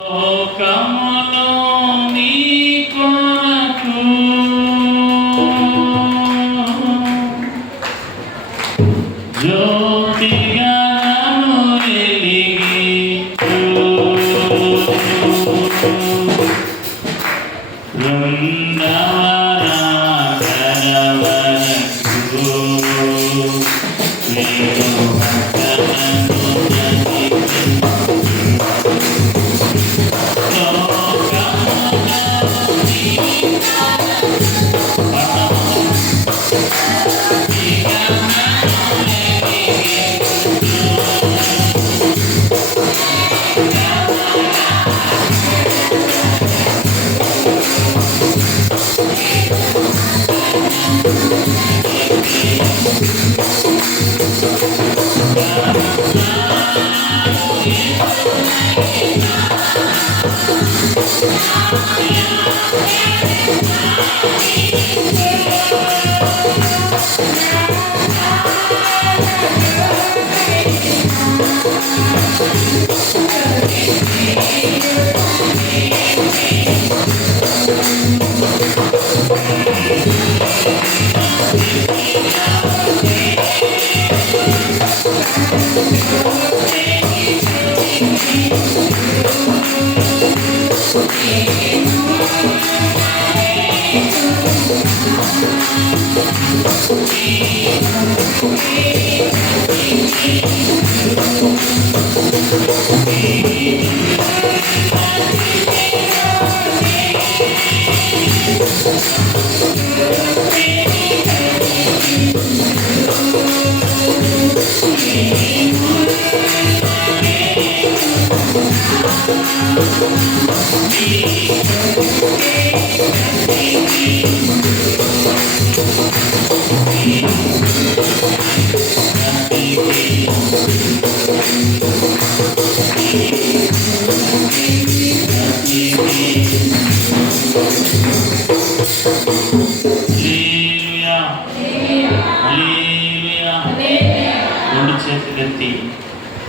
లోకములో నీ కొరకు జ్యోతిగా నన్ను వెలిగించు. రెండవ రాకడ వరకు నేను భక్తులను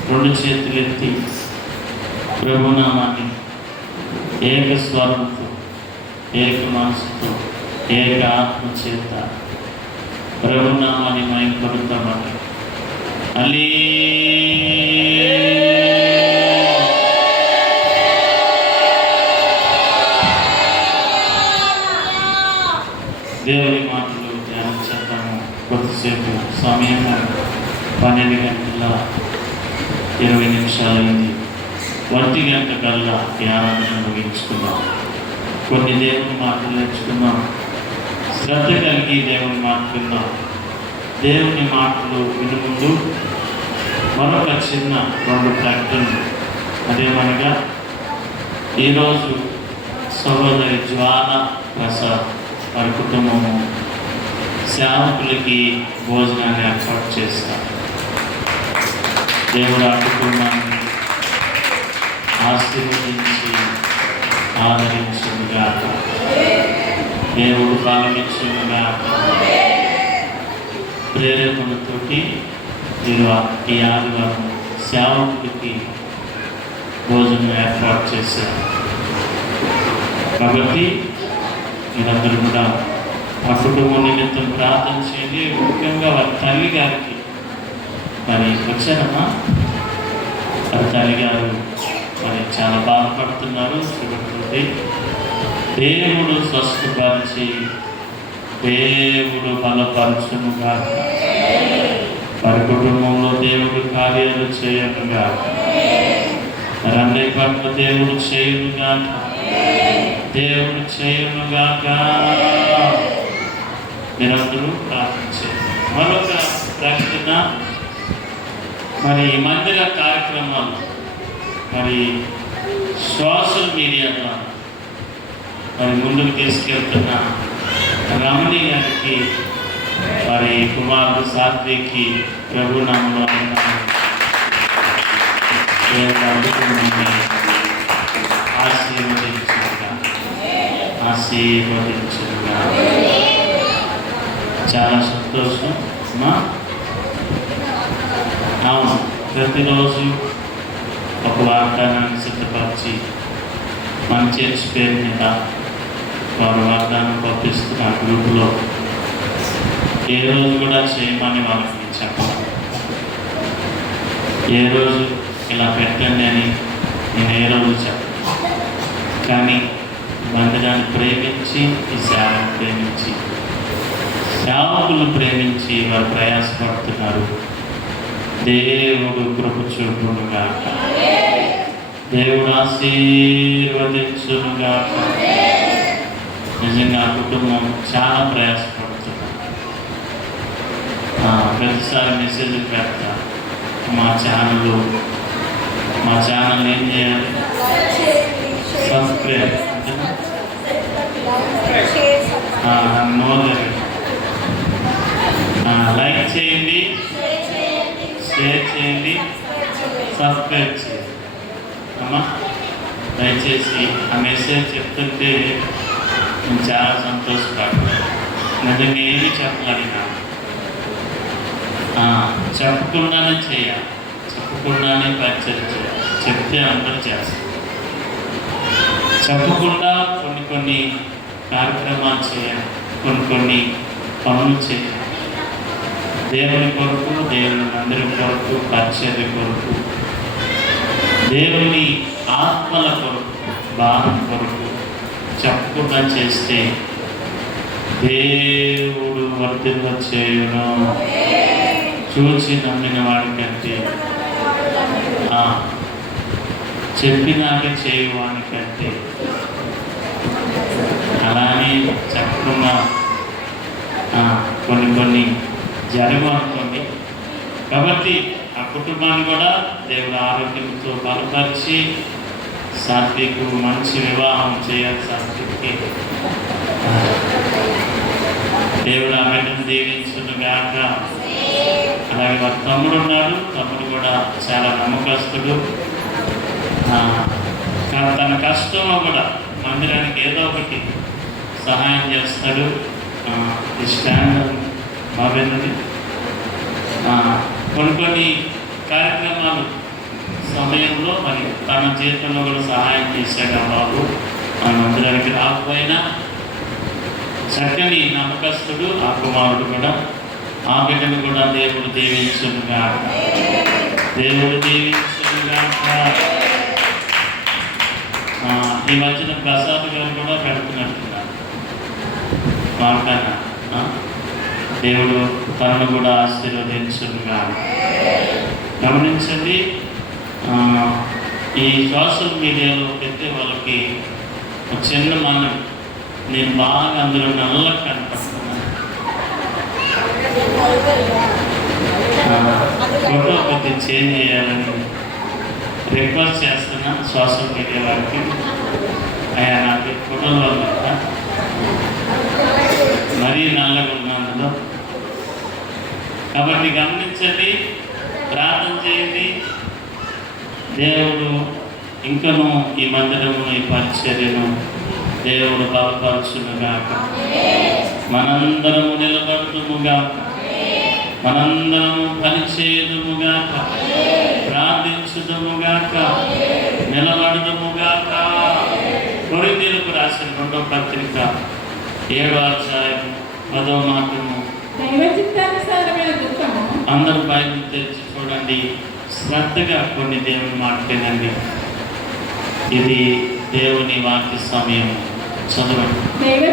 రెండు చేతులెత్తి ప్రభునామాన్ని ఏక స్వరంతో, ఏక మనసుతో, ఏక ఆత్మ చేత ప్రభునామాన్ని మహిమపడుతామని దేవుని మాటలు ధ్యానం చేద్దాము. కొద్దిసేపు సమయం 12 గంటల 20 నిమిషాలు అయింది. 1 గంట కల్లా ధ్యానాన్ని ముగించుకున్నాం. కొన్ని దేవుని మాటలు నేర్చుకున్నాం. శ్రద్ధ కలిగి దేవుని మాట్లాడుకున్నాం. దేవుని మాటలు విని ముందు మరొక చిన్న 2 ప్రకటనలు. అదేమనగా ఈరోజు సహోదరి జ్వాల ప్రసాద్ వారి కుటుంబము సేవకులకి భోజనాన్ని ఏర్పాటు చేస్తారు. దేవుడు ఆ కుటుంబాన్ని ఆశీర్వదించి ఆదరించుగా, దేవుడు పాలకించుగా, ప్రేరేపణతోటి మీరు ఈ ఆదివారం సేవకులకి భోజనం ఏర్పాటు చేశారు. కాబట్టి మీరందరూ కూడా ఆ కుటుంబం నిమిత్తం ప్రార్థన చేయండి. ముఖ్యంగా వారి తల్లి గారికి మరి వచ్చారమ్మా, వారి తల్లి గారు మరి చాలా బాధపడుతున్నారు. శ్రీపతి దేవుడు స్వస్థపరిచి దేవుడు బలపరచునుగా, వారి కుటుంబంలో దేవుడు కార్యాలు చేయనుగా, మరి అన్ని పట్ల దేవుడు చేయునుగా, దేవుడు చేయునుగాక. మీరందరూ ప్రార్థించారు. మరొక ప్రకటన, మరి ఈ మందిర కార్యక్రమాలు మరి సోషల్ మీడియా ద్వారా మరి ముందుకు తీసుకెళ్తున్న రమణి గారికి మరి కుమారుడు సాత్వికి ప్రభునామంలో ఆశీర్వదించుగా. చాలా సంతోషం అమ్మా. అవును, ప్రతిరోజు ఒక వాగ్దానాన్ని సిద్ధపరిచి మన చర్చ్ పేరు మీద వారు వాగ్దానం పంపిస్తున్న గ్రూపులో ఏ రోజు కూడా చేయమని వాళ్ళకి చెప్పాలి. ఏ రోజు ఇలా పెట్టండి అని నేను ఏ రోజు చెప్పను. కానీ మందిరాన్ని ప్రేమించి, ఈ సేవను ప్రేమించి, సేవకులను ప్రేమించి వారు ప్రయాసపడుతున్నారు. దేవుడు కృప చూపునుగాక, దేవుడు ఆశీర్వదించునుగాక. నిజంగా కుటుంబం చాలా ప్రయాసపడుతున్నారు. ప్రతిసారి మెసేజ్ పెడతా, మా ఛానల్ ఏం చేయాలి? సబ్స్క్రైబ్ లైక్ చేయండి, షేర్ చేయండి, సబ్స్క్రైబ్ చేయండి. అమ్మా దయచేసి ఆ మెసేజ్ చెప్తుంటే నేను చాలా సంతోషపడ్డాను. నిజంగా ఏమి చెప్పాలి, చెప్పకుండానే చేయాలి, చెప్పకుండానే పరిచయం చేయాలి. చెప్తే అందరూ చేస్తారు. చెప్పకుండా కొన్ని కార్యక్రమాలు చేయాలి, కొన్ని పనులు చేయాలి. దేవుని కొరకు, దేవుని మందిరం కొరకు, పరిచర్య కొరకు, దేవుని ఆత్మల కొరకు, భారం కొరకు చెప్పకుండా చేస్తే దేవుడు వర్ధిల్ల చేయును. చూచి నమ్మిన వాడికంటే, చెప్పినాక చేయవానికంటే, అలానే చెప్పకుండా కొన్ని జరగనుకోండి. కాబట్టి ఆ కుటుంబాన్ని కూడా దేవుడు ఆరోగ్యంతో బలపరిచి సాత్వికు మంచి వివాహం చేయాలి. సాత్వికి దేవుడు ఆ బిడ్డను దీవించునుగాక. అలాగే వారి తమ్ముడు ఉన్నాడు. తమ్ముడు కూడా చాలా నమ్మకస్తుడు. తన కష్టంలో కూడా మందిరానికి ఏదో ఒకటి సహాయం చేస్తాడు. ఈ స్టాండ్ బాబేనది కొన్ని కార్యక్రమాలు సమయంలో మరి తన జీవితంలో కూడా సహాయం చేశాడు. ఆ బాబు ఆ మందిరానికి రాకపోయినా చక్కని నమ్మకస్తుడు. ఆ కుమారుడు కూడా, ఆ బిడ్డను కూడా దేవుడు దీవించునుగాక, దేవుడు దీవించునుగాక. ఈ మధ్యన ప్రసాద్ గారు కూడా పెడుతున్నట్టున్నారు మాట్లాడిన. దేవుడు తనను కూడా ఆశీర్వదించునుగాక. గమనించండి, ఈ సోషల్ మీడియాలో పెట్టే వాళ్ళకి ఒక చిన్న మనం, నేను బాగా అందులో నల్ల కనపడుతున్నాను. ఫోటో కొద్ది చేంజ్ చేయాలని రిక్వెస్ట్ చేస్తున్నా సోషల్ మీడియా వారికి. అయ్యా నాకు ఫోటోల వల్ల మరీ నల్లగా ఉన్నందులో. కాబట్టి గమనించండి, ప్రార్థన చేయండి. దేవుడు ఇంకను ఈ మందిరమును, ఈ పరిచర్యను దేవుడు బలపరచునుగాక. మనందరము నిలబడుతుముగాక, మనందరము పనిచేయుదుముగాక, ప్రార్థించుదుముగాక, నిలబడుదుముగాక. కొరింథీయులకు రాసిన 2వ పత్రిక 7వ అధ్యాయం 10వ మాటను అందరూ బైబిల్ తెరిచి చూడండి. శ్రద్ధగా కొన్ని దేవుని మాట్లాడండి. ఇది దేవుని వాక్య సమయం. చదవండి. దైవ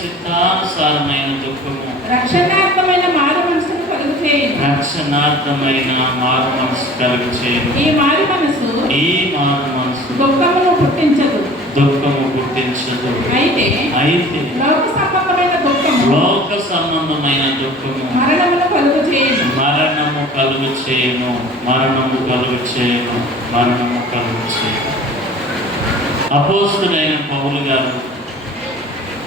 చిత్తానుసారమైన దుఃఖము రక్షణార్థమైన మారు మనసును కలుగు చేయను. ఈ మారు మనసు దుఃఖమును పుట్టించదు. అయితే లోక సంబంధమైన దుఃఖము మరణము కలుగు చేయను. అపోస్తలుడైన పౌలు గారు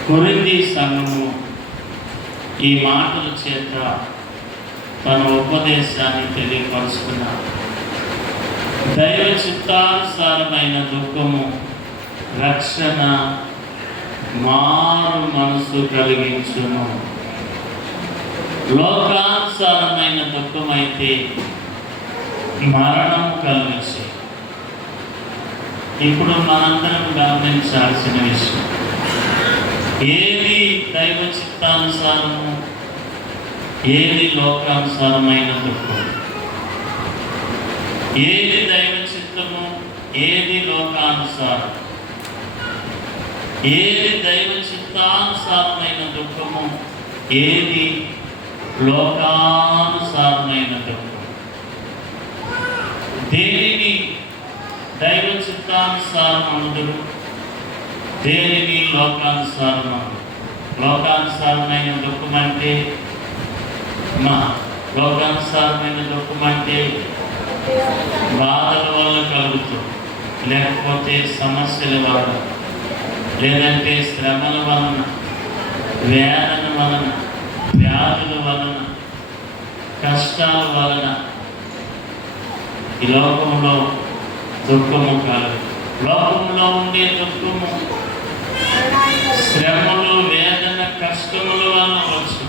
కొరింథీ సంఘము ఈ మాటల చేత తన ఉపదేశాన్ని తెలియపరుస్తున్నారు. దైవ చిత్తానుసారమైన దుఃఖము రక్షణ మారు మనసు కలిగించును. లోకానుసారమైన దుఃఖం అయితే మరణం కలిగించు. ఇప్పుడు మనందరం గమనించాల్సిన విషయం, ఏది దైవ చిత్తానుసారము, ఏది లోకానుసారమైన దుఃఖం, ఏది దైవ చిత్తము, ఏది లోకానుసారం, ఏది దైవ చిత్తానుసారమైన దుఃఖము, ఏది లోకానుసారమైన దుఃఖం. దేనిని దైవ చిత్తానుసారం అందురు, దేనిని లోకానుసారం అందురు. లోకానుసారమైన దుఃఖం అంటే లోకానుసారమైన దుఃఖం అంటే బాధల వల్ల కలుగుతుంది, లేకపోతే సమస్యల వలన, లేదంటే శ్రమల వలన, వేదన వలన, వ్యాధుల వలన, కష్టాల వలన ఈ లోకంలో దుఃఖము కలదు. లోకంలో ఉండే దుఃఖము శ్రమలు, వేదన, కష్టముల వలన వచ్చు.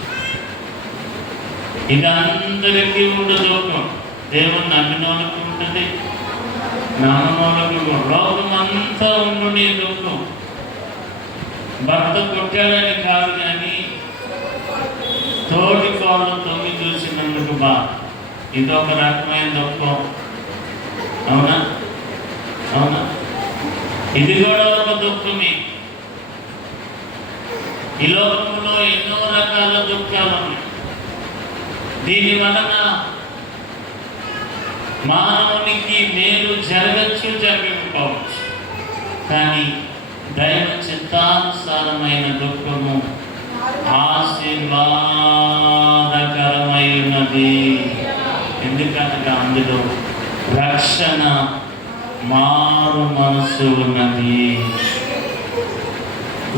ఇది అందరికీ ఉండే దుఃఖం. దేవుని నమ్మినోళ్ళకు ఉంటుంది, నమ్మనోళ్ళకు. లోకం అంతా ఉండే దుఃఖం. భర్త కొట్టాడని కాదు, కానీ తోటి కోళ్ళు తొంగి చూసినందుకు బాధ. ఇదొక రకమైన దుఃఖం. అవునా? అవునా? ఇది కూడా ఒక దుఃఖమే. ఈ లోకంలో ఎన్నో రకాల దుఃఖాలు ఉన్నాయి. దీని వలన మానవునికి మేలు జరగచ్చు, జరగకపోవచ్చు. కానీ దైవ చిత్తానుసారమైన దుఃఖము ఆశీర్వాదకరమైనది. ఎందుకనగా అందులో రక్షణ, మారు మనసు ఉన్నది.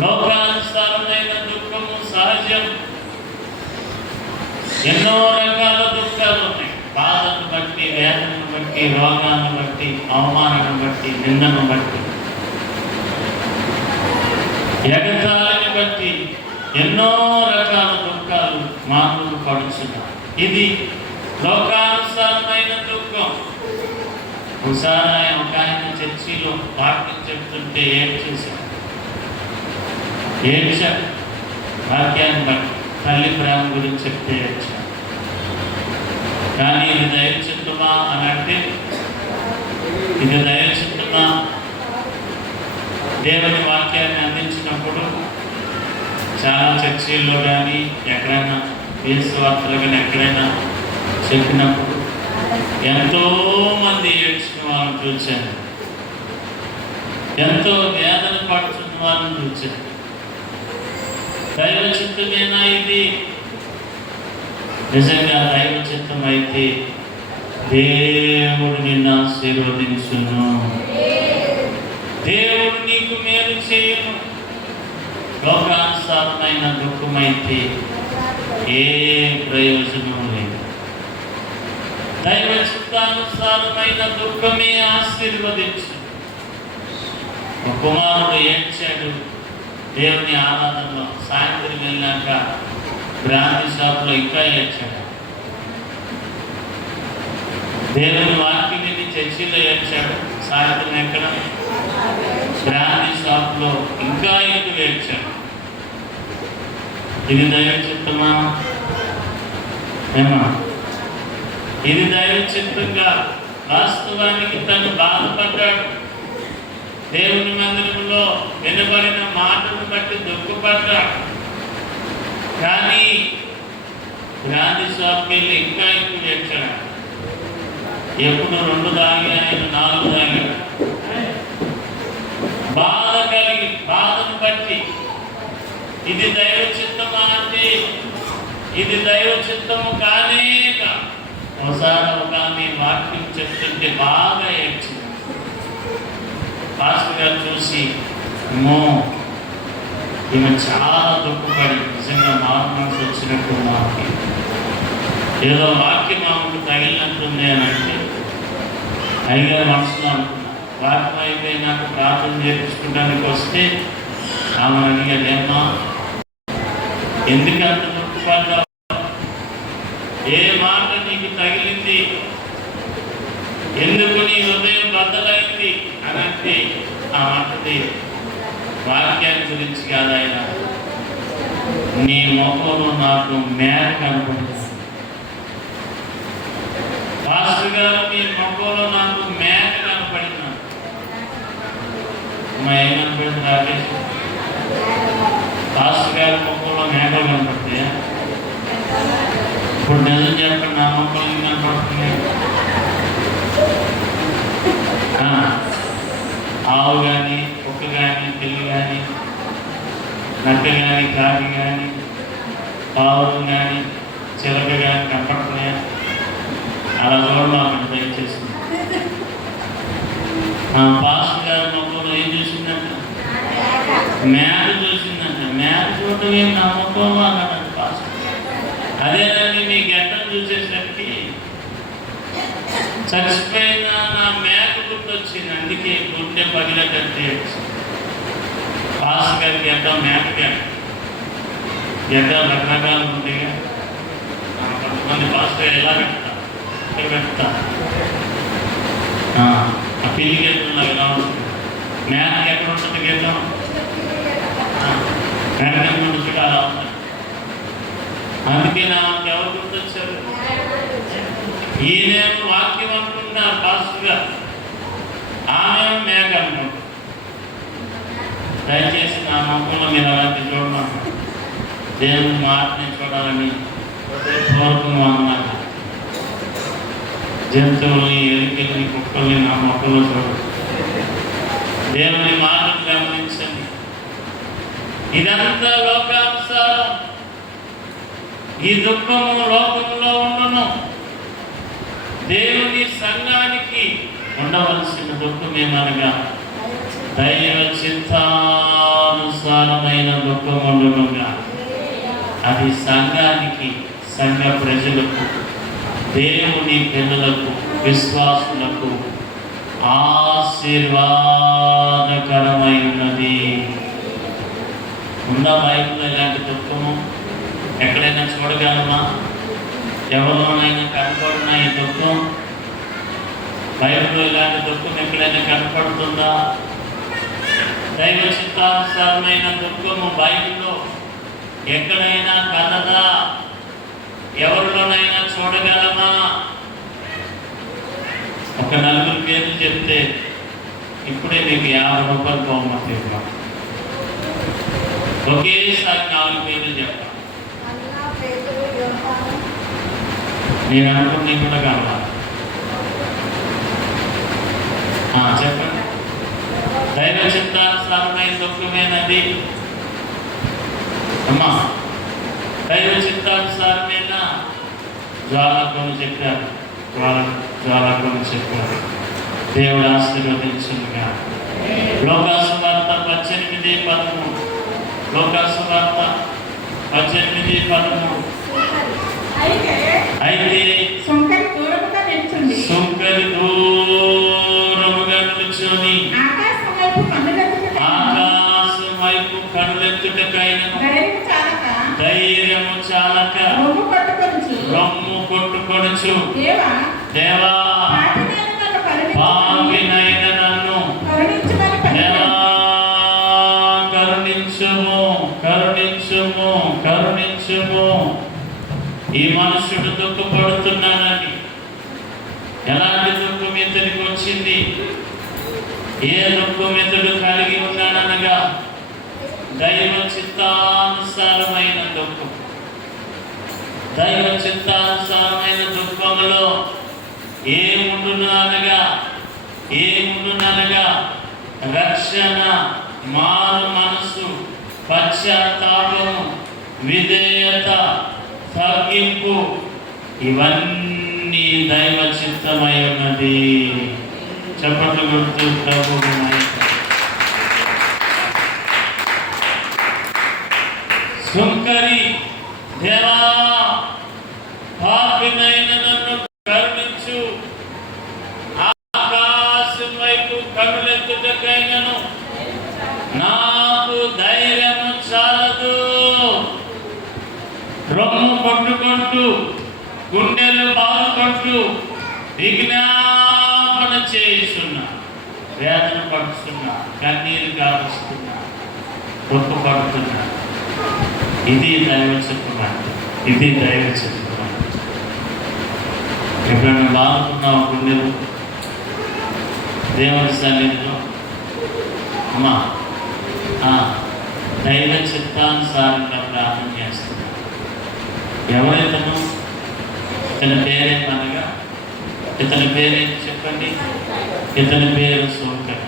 లోకానుసారమైన దుఃఖము సహజం. ఎన్నో రకాల దుఃఖాలు ఉన్నాయి. బాధను బట్టి, వేదనను బట్టి, రోగాన్ని బట్టి, అవమానాన్ని బట్టి, నిందను బట్టి, ఎగతాళిని బట్టి ఎన్నో రకాల దుఃఖాలు మానవులు పడుతున్నారు. ఇది లోకానుసారమైన దుఃఖం. ఒకసారి ఒక ఆయన చర్చిలో వాక్యం చెప్తుంటే ఏడ్చాడు. వాక్యాన్ని బట్టి తల్లి ప్రేమ గురించి చెప్తే ఏడ్చాడు. కానీ ఇది దైవ చిత్తమా అని అంటే, ఇది దైవ చిత్తమా? దేవుని వాక్యాన్ని అందించినప్పుడు చాలా చర్చిల్లో కానీ ఎక్కడైనా వార్తలు కానీ ఎక్కడైనా చెప్పినప్పుడు ఎంతోమంది ఏడ్చిన వాళ్ళని చూశాను, ఎంతో వేదన పడుతున్న వాళ్ళని చూశాను. దైవ చిత్తమేనా ఇది? నిజంగా దైవ చిత్తం అయితే దేవుడు నిన్ను ఆశీర్వదించును, దేవుడు నీకు మేలు చేయను. లోకానుసారమైన దుఃఖమైతే ఏ ప్రయోజనం లేదు. దైవ చిత్తానుసారమైన దుఃఖమే ఆశీర్వదించు. ఒక కుమారుడు ఏడ్చాడు దేవుని ఆరాధనలో. సాయంత్రం వెళ్ళాక బ్రాంతి షాప్లో ఇంకా ఏడ్చాడు. దేవుని వాక్యం చర్చిలో ఏడ్చాడు. సాయంత్రం ఎక్కడ? బ్రాంతి షాప్లో ఇంకా ఎక్కువ ఏడ్చాడు. ఇది దైవ చిత్తమా? ఏమా? ఇది దైవ చిత్తంగా? వాస్తవానికి తను బాధపడ్డాడు. దేవుని మందిరంలో వినబడిన మాటను బట్టి దుఃఖపడ్డాడు. కానీ గాంధీ షాప్కి వెళ్ళి ఇంకా ఎక్కువ ఏడ్చాడు. ఎప్పుడు 2 తాగి ఆయన 4 తాగాడు. బాధ కలిగి, బాధను బట్టి. ఇది దైవ చిత్తమా అంటే ఇది దైవ చిత్తము కానే కాదు. ఒకసారి ఒక ఆమె వాక్యం చెప్తుంటే బాగా ఏడ్చింది. పాస్టర్ గారు చూసి, అమ్మో ఈమె చాలా దుఃఖపడి నిజంగా మారుమనసు వచ్చినట్టు మాకు ఏదో వాక్యం ఆమెకు తగిలినట్టుంది అని అంటే, అయ్యగారు మనసులో అనుకున్నా. వాక్యం అయిపోయినాక ప్రార్థన చేయించుకోవడానికి వస్తే ఆమె అడిగాడేమ్మా ఎందుకంత దుఃఖపడ్డావు? ఏ మాట నీకు తగిలింది? ఎందుకు నీ హృదయం బద్దలైంది అని అంటే వ్యక్తి ఆ మాటది వాక్యాన్ని గురించి కాదు ఆయన, నీ ముఖంలో నాకు మేర కనపడుతుంది. పాస్టర్ గారు నీ ముఖంలో నాకు మేర కనపడినా ఏం కనపడింది రాకేష్? పాస్టర్ గారి ముఖంలో మేఘలు కనపడతాయా? ఇప్పుడు నిజం చెప్పండి, నా ముఖంలో ఏం కనపడుతుంది? ఆవు కానీ, కుక్క కానీ, పిల్లి కానీ, నక్క కానీ, కాకి కానీ, పావులు కానీ, చిలక కానీ కనపడుతున్నాయా? అలా చూడమాకండి దయచేసి. పాస్టర్ గారి ముఖంలో ఏం చూసిందంట? మేక చూసిందంట. మేక చూడటం ఏం నా ముఖంలో అన్నాడంట పాస్టర్. అదేనండి మీ గడ్డం చూసేసరికి చచ్చిపోయిన నా మేక గుర్తొచ్చింది, అందుకే గుండె పగిలేటట్టు. పాస్టర్ గారికి గడ్డం మేక గడ్డం రకరకాలు ఉంటాయిగా. కొంతమంది పాస్టర్ ఎలా పెడతా ఇక్కడ పెడతా, ఆ పిల్లి గడ్డం ఎలా ఉంటుంది? మేక ఎక్కడ ఉంటుంది గడ్డం? మేక ఉంటుంది అలా ఉంటుంది. అందుకే నాకు ఎవరు గుర్తొచ్చారు? ఈయనేమో వాక్యం అనుకుంటున్నారు పాస్టర్ గారు, ఆమె మేక అనుకుంటారు. దయచేసి నా ముఖంలో మీరు అలాంటి చూడమన్నా, దేవుని మాటని చూడాలని పూర్వకంగా అన్నారు. జంతువుల్ని, ఎలుకల్ని, కుక్కల్ని నా ముఖంలో చూడండి. దేవుని మాటను గమనించండి. ఇదంతా లోకానుసారం. ఈ దుఃఖము లోకంలో ఉండను. దేవుని సంఘానికి ఉండవలసిన దుఃఖం ఏమనగా దైవ చిత్తానుసారమైన దుఃఖం ఉండునుగా. అది సంఘానికి, సంఘ ప్రజలకు, దేవుని పిల్లలకు, విశ్వాసులకు ఆశీర్వాదకరమైనది. ఉందా బైబిల్లో ఇలాంటి దుఃఖము? ఎక్కడైనా చూడగలమా? ఎవరిలోనైనా కనపడినా ఈ దుఃఖం? బైబిల్లో ఇలాంటి దుఃఖం ఎక్కడైనా కనపడుతుందా? దైవ చిత్తానుసారమైన దుఃఖము బైబిల్లో ఎక్కడైనా కలదా? ఎవరిలోనైనా చూడగలమా? ఒక నలుగురు పేర్లు చెప్తే ఇప్పుడే మీకు 50 రూపాయలు బహుమతి ఇవ్వాలి. ఒకేసారి 4 పేర్లు చెప్పాలి. నేను అనుకుని కూడా కావాలి. చెప్పండి. దైవ చిత్తానుసారమైన దుఃఖమేనది అమ్మా. దైవ చిత్తానుసారమైన జ్వాలకుని చెప్పారు. జ్వాలకుని చెప్పారు. దేవుడు ఆశీర్వదించుగా. లోకాసు వార్త 18:13. లోకాసు వార్త 18:13. అయితే సుంకరి దూరముగా నిల్చొని ఆకాశం వైపు కనులెత్తుటకైనను ధైర్యము చాలక రొమ్ము కొట్టుకొనుచు, దేవా పాపినైన నన్ను కరుణించుము, కరుణించుము, కరుణించుము. ఈ మనుషుడు దుఃఖపడుతున్నానని. ఎలాంటి దుఃఖం ఇతనికి వచ్చింది? ఏ దుఃఖం ఇతడు కలిగి ఉన్నాననగా దైవ చిత్తానుసారమైన దుఃఖం. దైవ చిత్తానుసారమైన దుఃఖంలో ఏముండుననగా రక్షణ, మారు మనసు, పశ్చాత్తాపము, విధేయత, తగ్గింపు, ఇవన్నీ దైవ చిత్తమై ఉన్నది. చప్పట్లు కొడుతూ ప్రభువు సుంకరి, దేవా పాపినైన నన్ను కరుణించు, ఆకాశం వైపు కనులెత్తుటకైనను నాకు ధైర్యము చాలదు. రొమ్ము కొట్టుకుంటూ, గుండెలు బాదుకుంటూ విజ్ఞాపన చేస్తున్నా. వేదన పడుతున్నా, కన్నీరు కారుస్తున్నా, దుఃఖపడుతున్నా. ఇది దైవ చిత్తం అంటే, ఇది దైవ చిత్తం. ఎప్పుడైనా బాగున్నావు గుండెలు దేవుని సన్నిధిలో, అమ్మా దైవ చిత్తానుసారంగా ప్రార్థన చేస్తున్నా. ఎవరితను? ఇతని పేరేమనగా, ఇతని పేరేంటి చెప్పండి? ఇతని పేరు సోకర.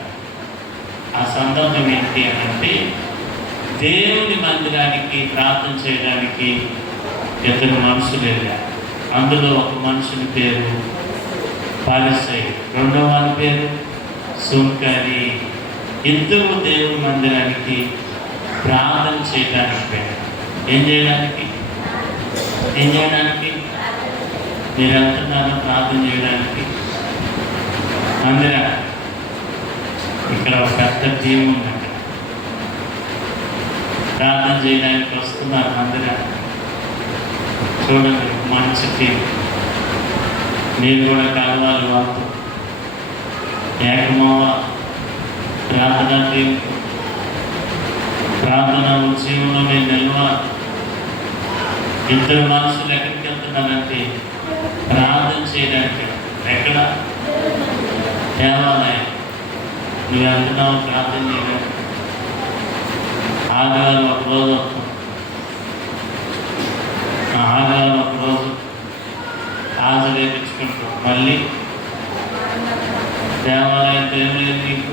ఆ సందర్భం ఏంటి అంటే, దేవుని మందిరానికి ప్రార్థన చేయడానికి ఇద్దరు మనుషులు వెళ్ళారు. అందులో ఒక మనుషుని పేరు పరిసయ్యుడు, రెండవ వాని పేరు సుంకరి. ఇద్దరు దేవుని మందిరానికి ప్రార్థన చేయడానికి వెళ్ళారు. ఏం చేయడానికి? మీరు వెళ్తున్నారో ప్రార్థన చేయడానికి మందిరా? ఇక్కడ ఒక పెద్ద టీం ఉంది. అక్కడ ప్రార్థన చేయడానికి వస్తున్నారు మందిరా. చూడండి, మంచి టీం. మీరు కూడా కలవాలి వాళ్ళతో, ఏకమవ ప్రార్థనా టీం. ప్రార్థన ఉద్యమంలో నేను నిలవాలి. ఇద్దరు మనుషులు ఎక్కడికి వెళ్తున్నారంటే ప్రార్థన చేయడానికి. ఎక్కడ? దేవాలయం. నువ్వు వెళ్తున్నావు ప్రార్థన చేయడానికి. ఆదివారం ఒక రోజు వస్తాం, ఆదివారం ఒక రోజు హాజరు వేయించుకుంటాం. మళ్ళీ దేవాలయం తెలియలేదు నీకు.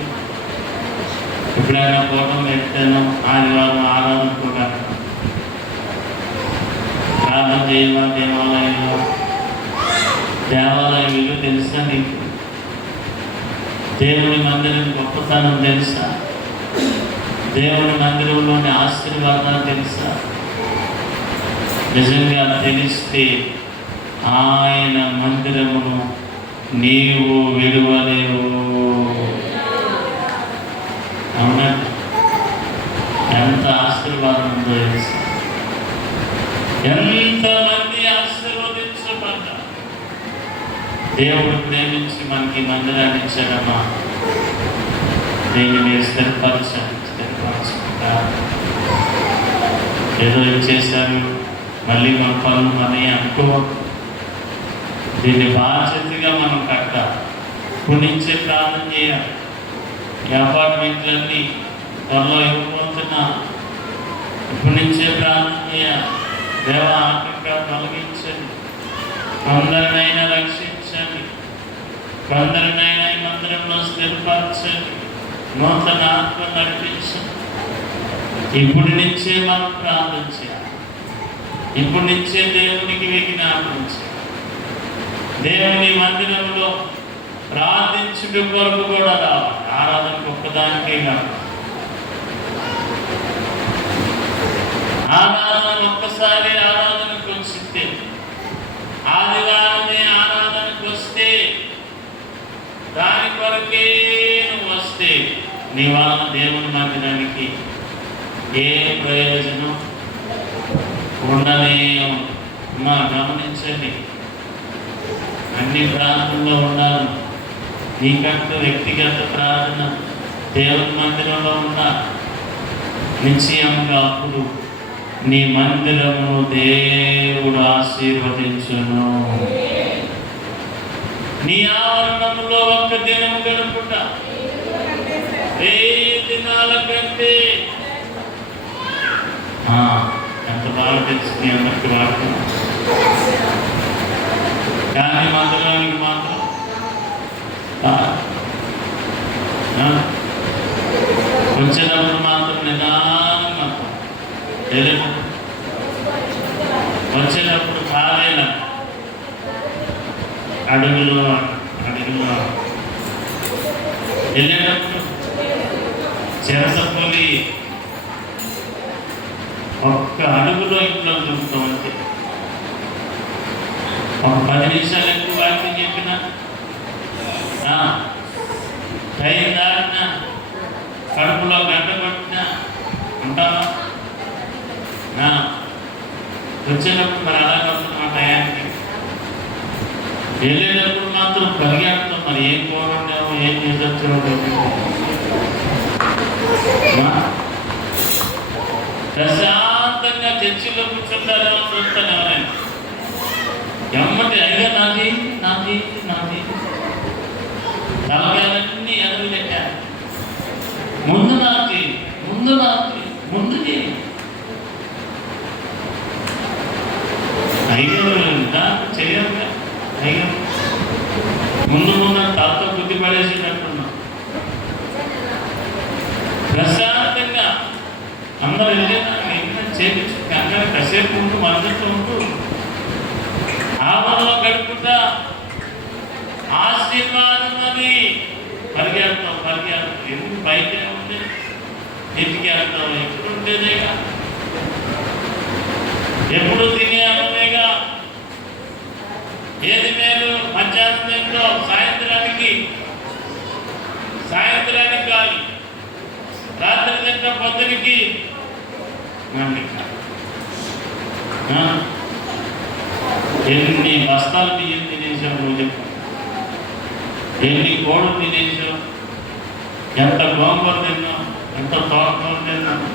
ఎప్పుడైనా ఫోటో పెట్టాను, ఆదివారం ఆరాధన కూడా ప్రార్థన చేయమా? దేవాలయంలో దేవాలయం ఇల్లు తెలుసా నీకు? దేవుని మందిరం గొప్పతనం తెలుసా? దేవుని మందిరంలోని ఆశీర్వాదాలు తెలుసా? నిజంగా తెలిస్తే ఆయన మందిరమును నీవు విడువలేవు. అవునా? ఎంత ఆశీర్వాదం ఉందో తెలుసా? ఎంతమంది ఆశీర్వదించబడ్డా దేవుడు ప్రేమించి మనకి మందిరాన్ని ఇచ్చాడమ్మా. దీన్ని మీరు స్థిరపరచండి. ఏదో ఇచ్చేశారు, మళ్ళీ మన పనులు మనమే అనుకో. దీన్ని బాధ్యతగా మనం కట్టాలి. ఇప్పుడు నుంచే ప్రార్థన చేయాలి. ఈ అపార్ట్మెంట్లన్నీ త్వరలో ఇవ్వబోతున్నా, ఇప్పటి నుంచే ప్రార్థన చేయాలి. దేవ ఆటంగా తొలగించండి, కొందరినైనా రక్షించండి, కొందరినైనా ఈ మందిరంలో స్థిరపరచండి, నూతన ఆత్మ నడిపించండి. ఇప్పటి నుంచే మనం ప్రార్థన చేయాలి. ఇప్పటి నుంచే దేవునికి విజ్ఞాపన చేయాలి. దేవుని మందిరంలో ప్రార్థించుట కొరకు కూడా రావాలి. ఆరాధనకు ఒక్కదానికే కాదు. ఆరాధన ఒక్కసారి ఆరాధనకు వస్తే, ఆదివారమే ఆరాధనకు వస్తే, దాని కొరకే నువ్వు వస్తే నీ వలన దేవుని మందిరానికి ఏ ప్రయోజనం ఉండనే మా గమనించండి. అన్ని ప్రార్థనలో ఉండాలి. నీకంటూ వ్యక్తిగత ప్రార్థన దేవుని మందిరంలో ఉన్నా నిశ్చయంగా అప్పుడు నీ మందిరము దేవుడు ఆశీర్వదించును. నీ ఆవరణంలో ఒక్క దినం గడుపుట 1000 దినాల కంటే ఎంత బాగా తెలుసుకుని అందరికి వాడుతున్నాం. కానీ మందిరానికి మాత్రం వచ్చేటప్పుడు మాత్రం నిదానంగా తెలియదు. వచ్చేటప్పుడు కాలేల అడుగులో వెళ్ళేటప్పుడు చెరసపోలి ఒక్క అడుగులో ఇంట్లో దొరుకుతాం. అంతే. ఒక 10 నిమిషాలు ఎక్కువ వాక్యం చెప్పిన టైం దాటిన కడుపులో గడ్డ పట్టిన ఉంటావా? వచ్చేటప్పుడు మరి అలాగే వస్తున్నాం. టయానికి వెళ్ళేటప్పుడు మాత్రం పరిగెడతాం. మరి ఏం కోరుండేమో ఏం చేశారు చూడండి. ప్రశాంతంగా చర్చిలో కూర్చుంటారు చూస్తాను ఎవరైనా ఎమ్మటి అయినా నాది నాది నాది తలకాయలన్నీ ఎదురు పెట్టారు. ముందు నాది ముందు నాది ముందు దానికి చేయాలి. అయ్యో ముందు ముందు తాతో బుద్ధి పడేసేటట్టున్నాం. ప్రశాంతంగా అందరూ వెళ్ళినా చేపించు అందరూ కాసేపు ఉంటూ మనతో ఉంటూ ఆవరణలో గడుపుకుంటా ఆశీర్వాదం అని పరిగెడతాం ఎందుకు బయట ఉంటే ఇంటికి వెళ్తాం. ఎప్పుడు ఉండేదేగా, ఎప్పుడు తినేగా. ఏది మేలు మధ్యాహ్నం ఏంటో సాయంత్రానికి కాదు, రాత్రి తింటా పొద్దునికి ఎన్ని బస్తాలు బియ్యం తినేసావు నువ్వు చెప్పు, ఎన్ని కోళ్ళు తినేసావు, ఎంత గోంగూర తిన్నావు, ఎంత తోటకూర తిన్నావు.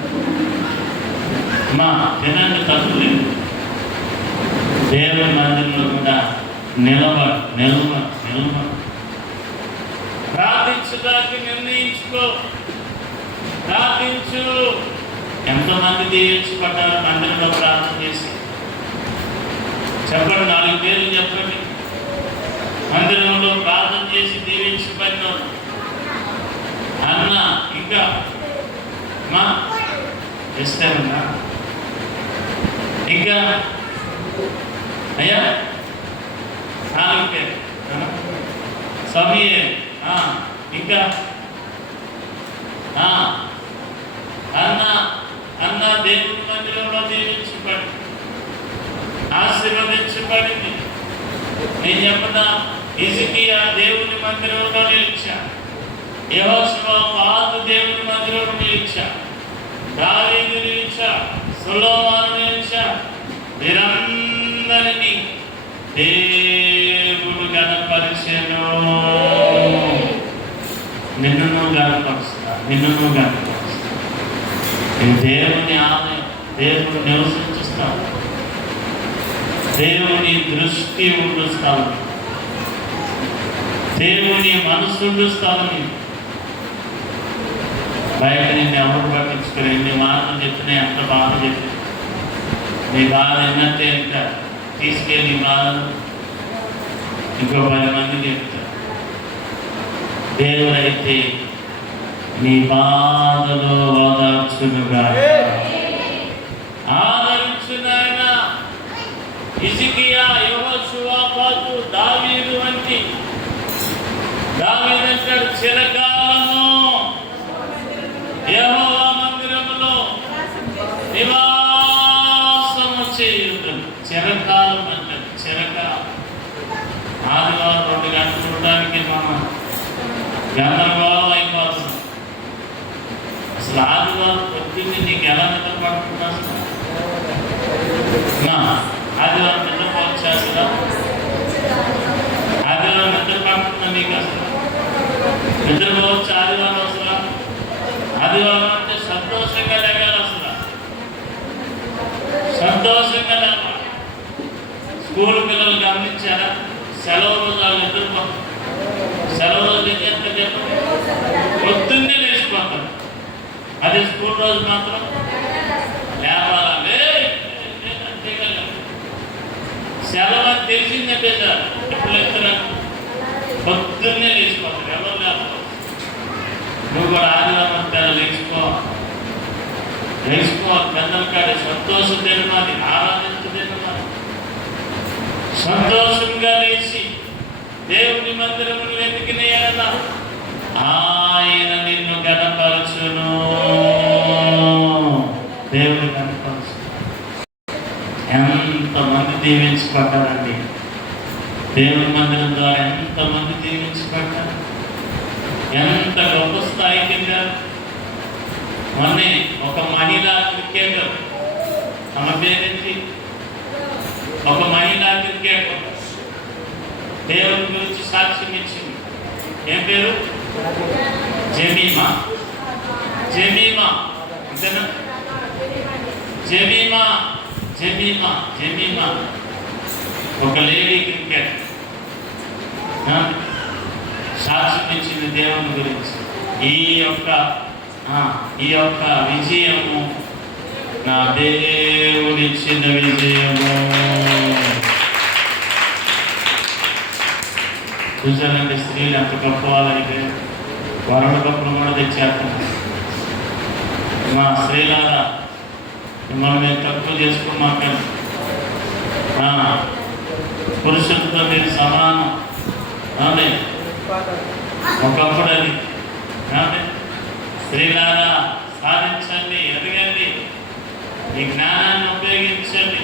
తినండి తప్పులేదు. దేవుని మందిరంలో కూడా నిలవ ప్రార్థించడానికి నిర్ణయించుకో, ప్రార్థించు. ఎంతోమంది దీవించబడ్డారు మందిరంలో ప్రార్థన చేసి చెప్పండి. 4 పేర్లు చెప్పండి. మందిరంలో ప్రార్థన చేసి దీవించబడిన అన్న ఇంకా ఇస్తామన్నా ఇంకా అయ్యా 4 పేరు సమయే ఇంకా అన్న దేవుని మందిరంలో దీవించబడి ఆశీర్వదించబడింది. నేను చెప్పనా, హిజ్కియా దేవుని మందిరంలో నిలిచా, యెహోషువ పాదు దేవుని మందిరంలో నిలిచా, దావీదు నిలిచా, సొలొమోను నిలిచా. వీరందరినీ దేవుడు గణపరిచెను. నిన్ను గణపరుస్తా. దేవుని ఆలయం, దేవుడు నివసించుస్తాడు. దేవుని దృష్టి ఉండు స్థలం, దేవుని మనసు ఉండు స్థలం. బయట నేను ఎవరు పట్టించుకుని ఎన్ని మాటలు చెప్పినా, ఎంత బాధ చెప్పినా, నీ బాధ విన్నట్టే ఇంకా తీసుకెళ్ళి బాధను ఇంకో 10 మందికి చెప్తా. దేవుడైతే నీ బాధలో ఓదార్చునుగా, ఆదరించునాయన. హిజ్కియా, యెహోషువ, పాదు, దావీదు వంటి దావీదంటాడు, చిరకాలము యెహోవా మందిరములో నివాసము చేయుదును. చిరకాలం అంటాడు, చిరకాలం. ఆదివారం 2 గంటలు చూడడానికి మనం గందరగోళం అయిపోతున్నాం. అసలు ఆదివారం పొద్దున్నే నీకు ఎలా నిద్ర పడుతుందా? ఆదివారం నిద్రపోవచ్చు అసలు? ఆదివారం నిద్ర పడుతుందా నీకు? అసలు నిద్రపోవచ్చు ఆదివారం? అసలు ఆదివారం అంటే సంతోషంగా లేగాలి. అసలు సంతోషంగా లేవాలి. స్కూల్ పిల్లలు గమనించారా? సెలవు రోజు వాళ్ళు నిద్రపోతారు. సెలవు రోజు ఎంత చెప్పండి, పొద్దున్నే లేచిపోతారు. అదే స్కూల్ రోజు మాత్రం లేవాలే. సెలవు అని తెలిసిందంటే సార్ ఎప్పుడు లేస్తారు? పొద్దున్నే లేచిపోతారు. ఎవరు లేకపోతే నువ్వు కూడా ఆదివారం లేచిపో. పెద్దల కాడే సంతోషం తినమాది, ఆరాధించు తినమాది. సంతోషంగా లేచి దేవుని మందిరమును వెతికిన ఎడల ఆయన నిన్ను గణపరచును. దేవుని గణపరచు. ఎంతమంది దీవించబడ్డారండి దేవుని మందిరం ద్వారా, ఎంతమంది దీవించబడ్డారు, ఎంత గొప్ప స్థాయికి వెళ్ళారు. మొన్నే ఒక మహిళా క్రికెటర్, ఆమె పేరేంటి, ఒక మహిళా క్రికెటర్ దేవుని గురించి సాక్ష్యం ఇచ్చింది. ఏం పేరు? జమీమా జమీమా అంతేనా? జమీమా జమీమా జమీమా ఒక లేడీ క్రికెట్ సాక్ష్యం ఇచ్చింది దేవుని గురించి. ఈ యొక్క విజయము నా దేవుడిచ్చిన విజయము. చూసానంటే స్త్రీలు ఎంత గొప్ప వాళ్ళైతే వరుడు గొప్పలు కూడా తెచ్చేస్తున్నారు. మా స్త్రీలారా మిమ్మల్ని నేను తక్కువ చేసుకున్నాక పురుషులతో మీరు సమానం. అదే ఒకప్పుడు అది అదే స్త్రీలారా సాధించండి, ఎదగండి, ఈ జ్ఞానాన్ని ఉపయోగించండి.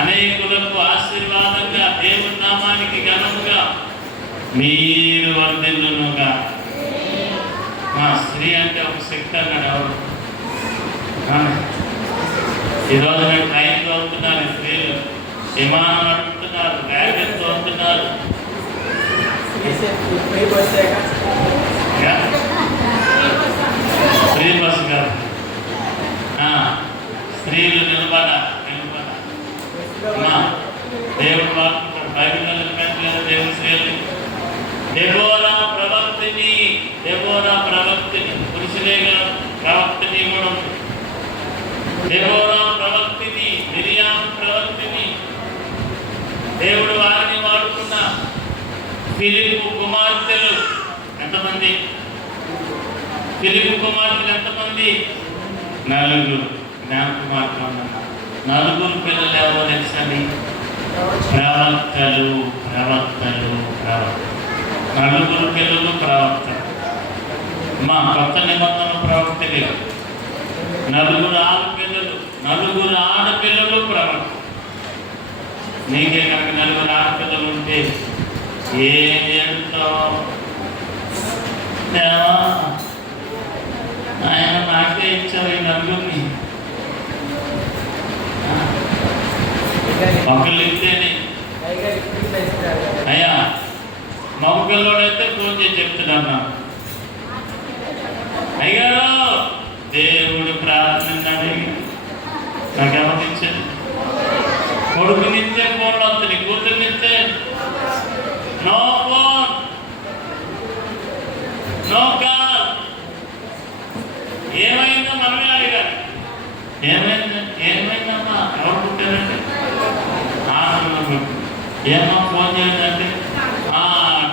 అనేకులకు ఆశీర్వాదంగా దేవుని నామానికి ఘనముగా మీరు వర్ధిల్లునుగా. మా స్త్రీ అంటే ఒక శక్తి అన్నాడు ఎవరు. ఈరోజు నేను ట్రైన్లో అవుతున్నారు, స్త్రీలు విమానం నడుపుతున్నారు, వ్యాగన్తో అవుతున్నారు. ఫ్రీ బస్సు కాదు, స్త్రీలు నిలబడాలి. దేవుడు వాడుకుంటాడు బైబిల్లో నిలబెట్టలేదు. దేవుని స్త్రీలు దెబోరా ప్రవక్తిని పురుషులేగా ప్రవక్తిని కూడా ఉంది. దెబోరా ప్రవక్తిని, మిరియాం ప్రవక్తిని దేవుడు వారిని వాడుకున్న. ఫిలిప్పు కుమార్తెలు ఎంతమంది? ఫిలిప్పు కుమార్తెలు ఎంతమంది? 4. జ్ఞాన కుమార్తె ఉన్నారు. 4 పిల్లలు ఎవరో తెలుసండి? ప్రవక్తలు. 4 పిల్లలు ప్రవక్తలు. మా కొత్త నిబంధన ప్రవక్త లేరు. 4 ఆడపిల్లలు, 4 ఆడపిల్లలు ప్రవక్త. నీకే కనుక 4 ఆడపిల్లలు ఉంటే ఏంటో ఆయన నాకే ఇచ్చారు ఈ 4. ఒకళ్ళు ఇస్తేనే అయ్యా మగపిల్లోడైతే ఫోన్ చేసి చెప్తున్నా, అయ్యారు దేవుడు ప్రార్థన నాకు గమనించండి. కొడుకునిస్తే ఫోన్లు వస్తుంది, కూతురునిస్తే నో ఫోన్, నో కాల్. ఏమైందో మనమే అడిగారు. ఏమైందమ్మా ఎవరు పుట్టారంటే ఏమో ఫోన్ చేయాలంటే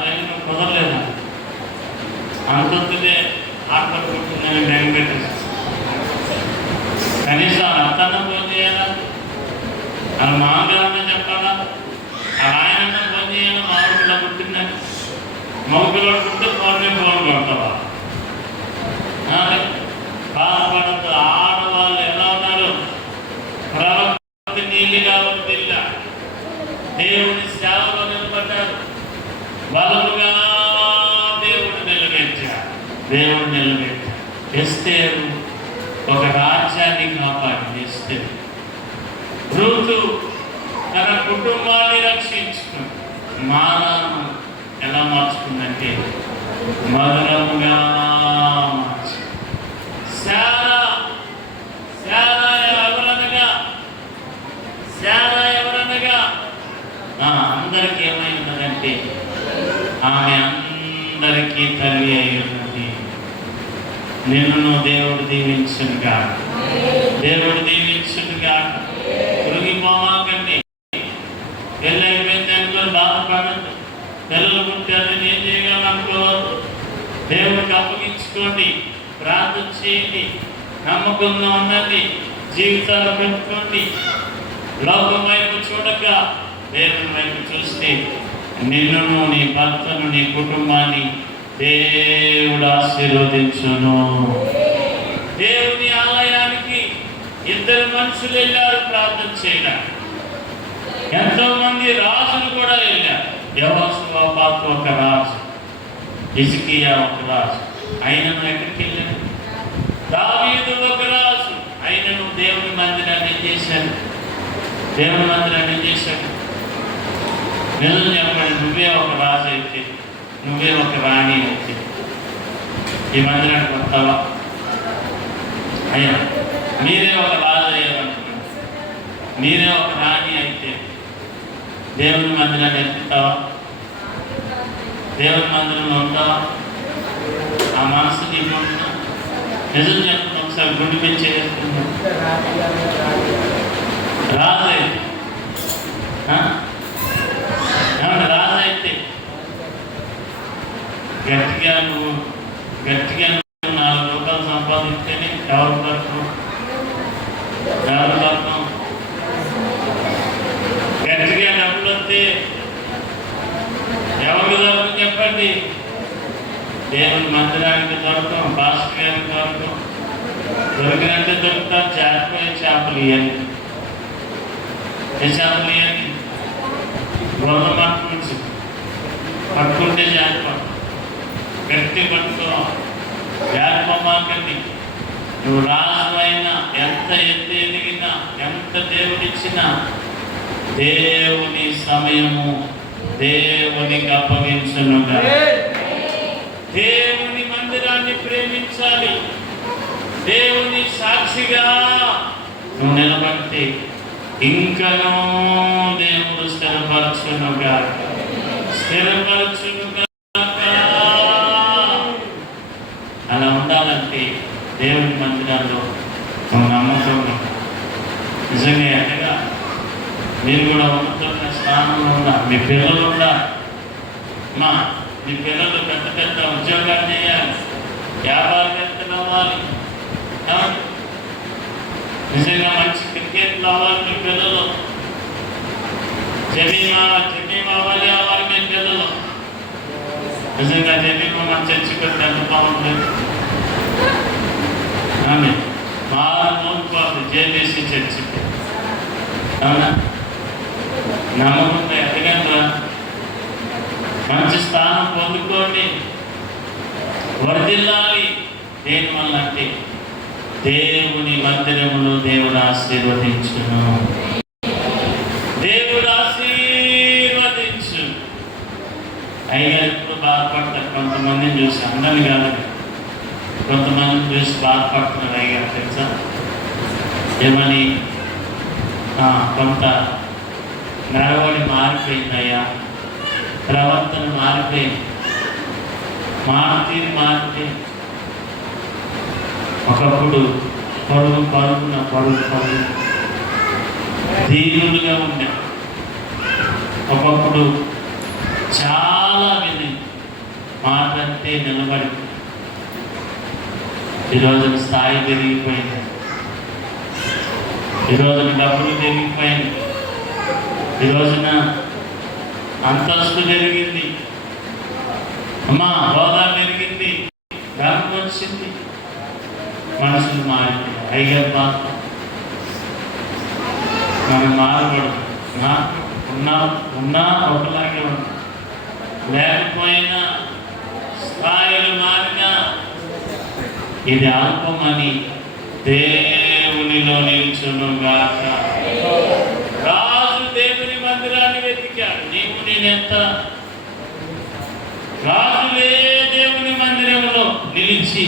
టైంలో కుదరలేదు, అంతే ఆటలు పుట్టిందని టైం పెట్టేసి కనీసం అత్తన్న ఫోన్ చేయాలా, వాళ్ళ మామగారన్నా చెప్పాలా, ఆయనన్నా ఫోన్ చేయాలా. మామూలుగా పుట్టిందని మగపిల్లడు పుట్టితే ఫోన్ కొడతావా? బాధపడద్దు. ఆడవాళ్ళు ఎలా ఉన్నారు? ప్రవక్త నీళ్ళుగా వర్ధిల్లా దేవుని సేవలో నిలబడ్డారు. బలముగా దేవుడు నిలబెట్టారు. ఎస్తేరు ఒక రాజ్యాన్ని కాపాడింది. ఎస్తేరు రూతు తన కుటుంబాన్ని రక్షించుకుంది. మారాను ఎలా మార్చుకుందంటే మధురముగా మార్చు. ఎవరనగా అందరికీ ఏమై ఉన్నదంటే ఆమె అందరికీ తల్లి అయి ఉన్నది. నిన్ను దేవుడు దీవించునుగా, దేవుడు దీవించునుగా. కృంగిపోమాకండి. పెళ్ళి అయిపోయింది అనుకో బాధపడద్దు. పిల్లలు పుట్టారని ఏం చేయగలనుకోవద్దు. దేవుడికి అప్పగించుకోండి, ప్రార్థన చేయండి, నమ్మకంగా ఉన్నది జీవితాలు పెట్టుకోండి. లోకం వైపు చూడక దేవుని వైపు చూస్తే నిన్ను, నీ భర్తను, నీ కుటుంబాన్ని దేవుడు ఆశీర్వదించును. దేవుని ఆలయానికి 2 మనుషులు వెళ్ళారు ప్రార్థన చేయడానికి. ఎంతో మంది రాజులు కూడా వెళ్ళారు. యెహోషాపాతు ఒక రాజు, హిజ్కియా ఒక రాజు, అయినను ఎక్కడికి వెళ్ళాడు? దావీదు ఒక రాజు, అయినను దేవుని మందిరాన్ని చేశాడు. నిజం చెప్పండి, నువ్వే ఒక రాజు అయితే, నువ్వే ఒక రాణి అయితే ఈ మందిరానికి వస్తావా? అయ్యా మీరే ఒక రాజు అయ్యారనుకోండి, మీరే ఒక రాణి అయితే దేవుని మందిరాన్ని ఎత్తుతావా? దేవుని మందిరంలో ఉంటావా? ఆ మనసు నీకు ఉంటుందా? నిజం చెప్తున్నా, ఒకసారి గుండె పెంచేసుకుంటాం. రాజు అయితే ఏమన్నా రాజు అయితే గట్టిగా నువ్వు 4 రూపాయలు సంపాదిస్తేనే ఎవరు దొరకం? గట్టిగా డబ్బులు వస్తే ఎవరికి దొరకం చెప్పండి? దేవుని మందిరానికి దొరకం, పాస్టర్ గారికి దొరకం. దొరికినట్టే దొరుకుతారు. జారిపోయే చేపలు ఇవ్వండి, ఏ చేపలు ఇవ్వండి? బుర్ర పట్టుకుంటు పట్టుకుంటే జారిపోతాం. గట్టి పట్టుకో, జారిపోమాకండి. నువ్వు రాజు అయినా, ఎంత ఎత్తు ఎదిగినా, ఎంత దేవుడిచ్చినా దేవుని సమయము దేవునికి అప్పగించునుగా. దేవుని మందిరాన్ని ప్రేమించాలి. దేవుని సాక్షిగా నువ్వు నిలబడితే ఇంకనూ దేవుడు స్థిరపరచునుగా. అలా ఉండాలంటే దేవుని మందిరాల్లో నువ్వు నమ్మకం నిజంగా ఎట్టగా మీరు కూడా ఉన్నత స్థానంలో ఉన్నారు. మీ పిల్లలు ఉండాలి. మీ పిల్లలు పెద్ద పెద్ద ఉద్యోగాలు చేయాలి, వ్యాపారవేత్తలు అవ్వాలి, నిజంగా మంచి క్రికెట్లు అవ్వాలి మీ పిల్లలు, జమీమా అవ్వాలి మీ పిల్లలు. నిజంగా జమీమా మన చర్చికి ఎంత బాగుంటుంది. ఆమె నోడుకోవాలి జేబీసీ చర్చి. అవునా? నమ్మకం ఎదగంగా మంచి స్థానం పొందుకోండి, వర్ధిల్లాలి. దేనివల్ల అంటే దేవుని మందిరములో దేవుడు ఆశీర్వదించును. దేవుడు ఆశీర్వదించు. అయ్యా ఎప్పుడు బాధపడతారు. కొంతమందిని చూసి, అందరిని కాదు, కొంతమందిని చూసి బాధపడుతున్నారు. అయ్యా తెలుసా ఏమని? కొంత నడవడి మారిపోయిందయ్యా, ప్రవర్తన మారిపోయింది, మారిపోయింది. ఒకప్పుడు పరుగున దీనులుగా ఉండే, ఒకప్పుడు చాలా విని మాట్లాడితే నిలబడి, ఈరోజు స్థాయి పెరిగిపోయింది, ఈరోజు డబ్బులు పెరిగిపోయింది, ఈ రోజున అంతస్తు పెరిగింది, హోదా పెరిగింది, ఘనత వచ్చింది, మనుషులు మారింది. అయ్యా బాధ మనం మారకూడదు. ఉన్నా ఒకలాగే ఉన్నాం, లేకపోయినా స్థాయిలు మారినా ఇది అల్పమని దేవునిలో నిల్చునుగాక. రాజు దేవుని మందిరాన్ని వెతికాడు. నీవు నేనెంత? రాజులే దేవుని మందిరంలో నిలిచి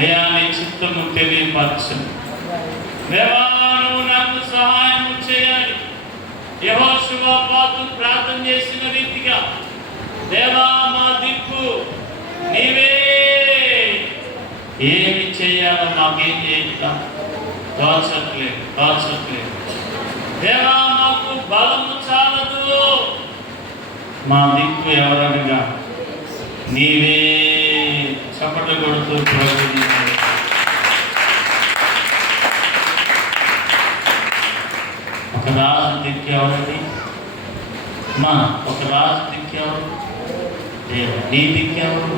అయ్యా నీ చిత్తము తెలియపరచు, దేవా నువ్వు నాకు సహాయం చేయాలి. యెహోషువ ప్రార్థన చేసిన రీతిగా దేవా మా దిక్కు నీవే, ఏమి చేయాలో మాకేం చేయిస్తాం తోచట్లేదు. దేవా మాకు బలము చాలదు, మా దిక్కు ఎవరనగా నీవే. చప్పట్లు కొడుతూ ఒక రాజు దిక్కు ఎవరండి? ఒక రాజు దిక్కు ఎవరు? దేవుడు. నీ దిక్కు ఎవరు?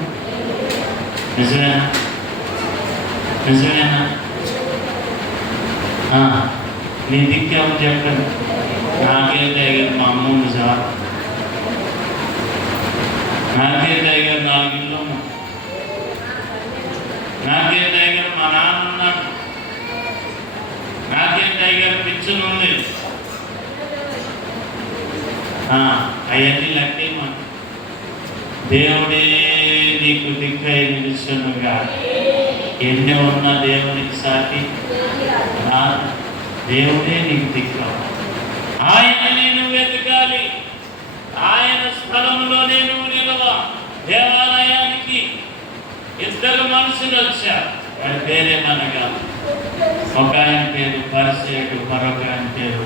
నిజమేనా? నీ దిక్కు ఎవరు చెప్పండి. నాకే దగ్గర మా అమ్మ నిజమా? నాకే దగ్గర 4 ఇళ్ళు, నాకే దగ్గర మా నాన్న ఉన్నాడు, నాకే దగ్గర పిచ్చులు ఉంది. అవన్నీ లెక్కేమా? దేవుడే నీ నీకు దిక్కై నిలుచునుగా. ఎన్ని ఉన్న దేవునికి సాటి రాదు. దేవుడే నీకు దిక్కు. ఆయన నేను వెతకాలి, ఆయన స్థలంలోనే నువ్వు నిలవ. దేవాలయానికి ఇద్దరు మనుషులు వచ్చారు, వాడి పేరేమనగా ఒక ఆయన పేరు పరిసేయుడు, మరొక ఆయన పేరు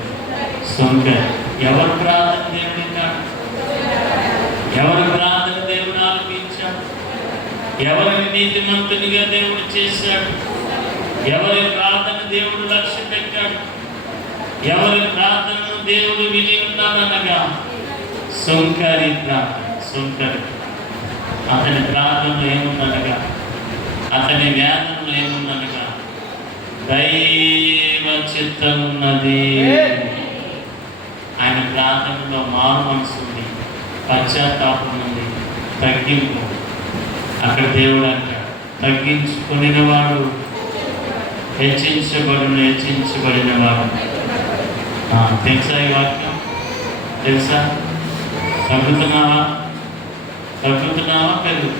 సుంకరి. ఎవరు ప్రార్థన దేవుని కాదు, ఎవరు ప్రార్థన దేవుని ఆలపించాడు, ఎవరిని నీతిమంతునిగా దేవుడు చేశాడు, ఎవరి ప్రార్థన దేవుడు లక్ష్య పెట్టాడు, ఎవరి ప్రార్థనను దేవుడు విని ఉన్నాడనగా సుంకరి ప్రార్థన. సుంకరి అతని ప్రార్థనలో ఏముందనగా, అతని వేదనలో ఏముందనగా దైవ చిత్తం ఉన్నది. ఆయన ప్రార్థనలో మారు మనసు ఉంది, పశ్చాత్తాపం ఉంది, తగ్గింపు. అక్కడ దేవుడు అంటాడు, తగ్గించుకుని వాడు హెచ్చించబడిన వాడు. తెలుసా ఈ వాక్యం? తెలుసా? తగ్గుతున్నావా పెరుగు?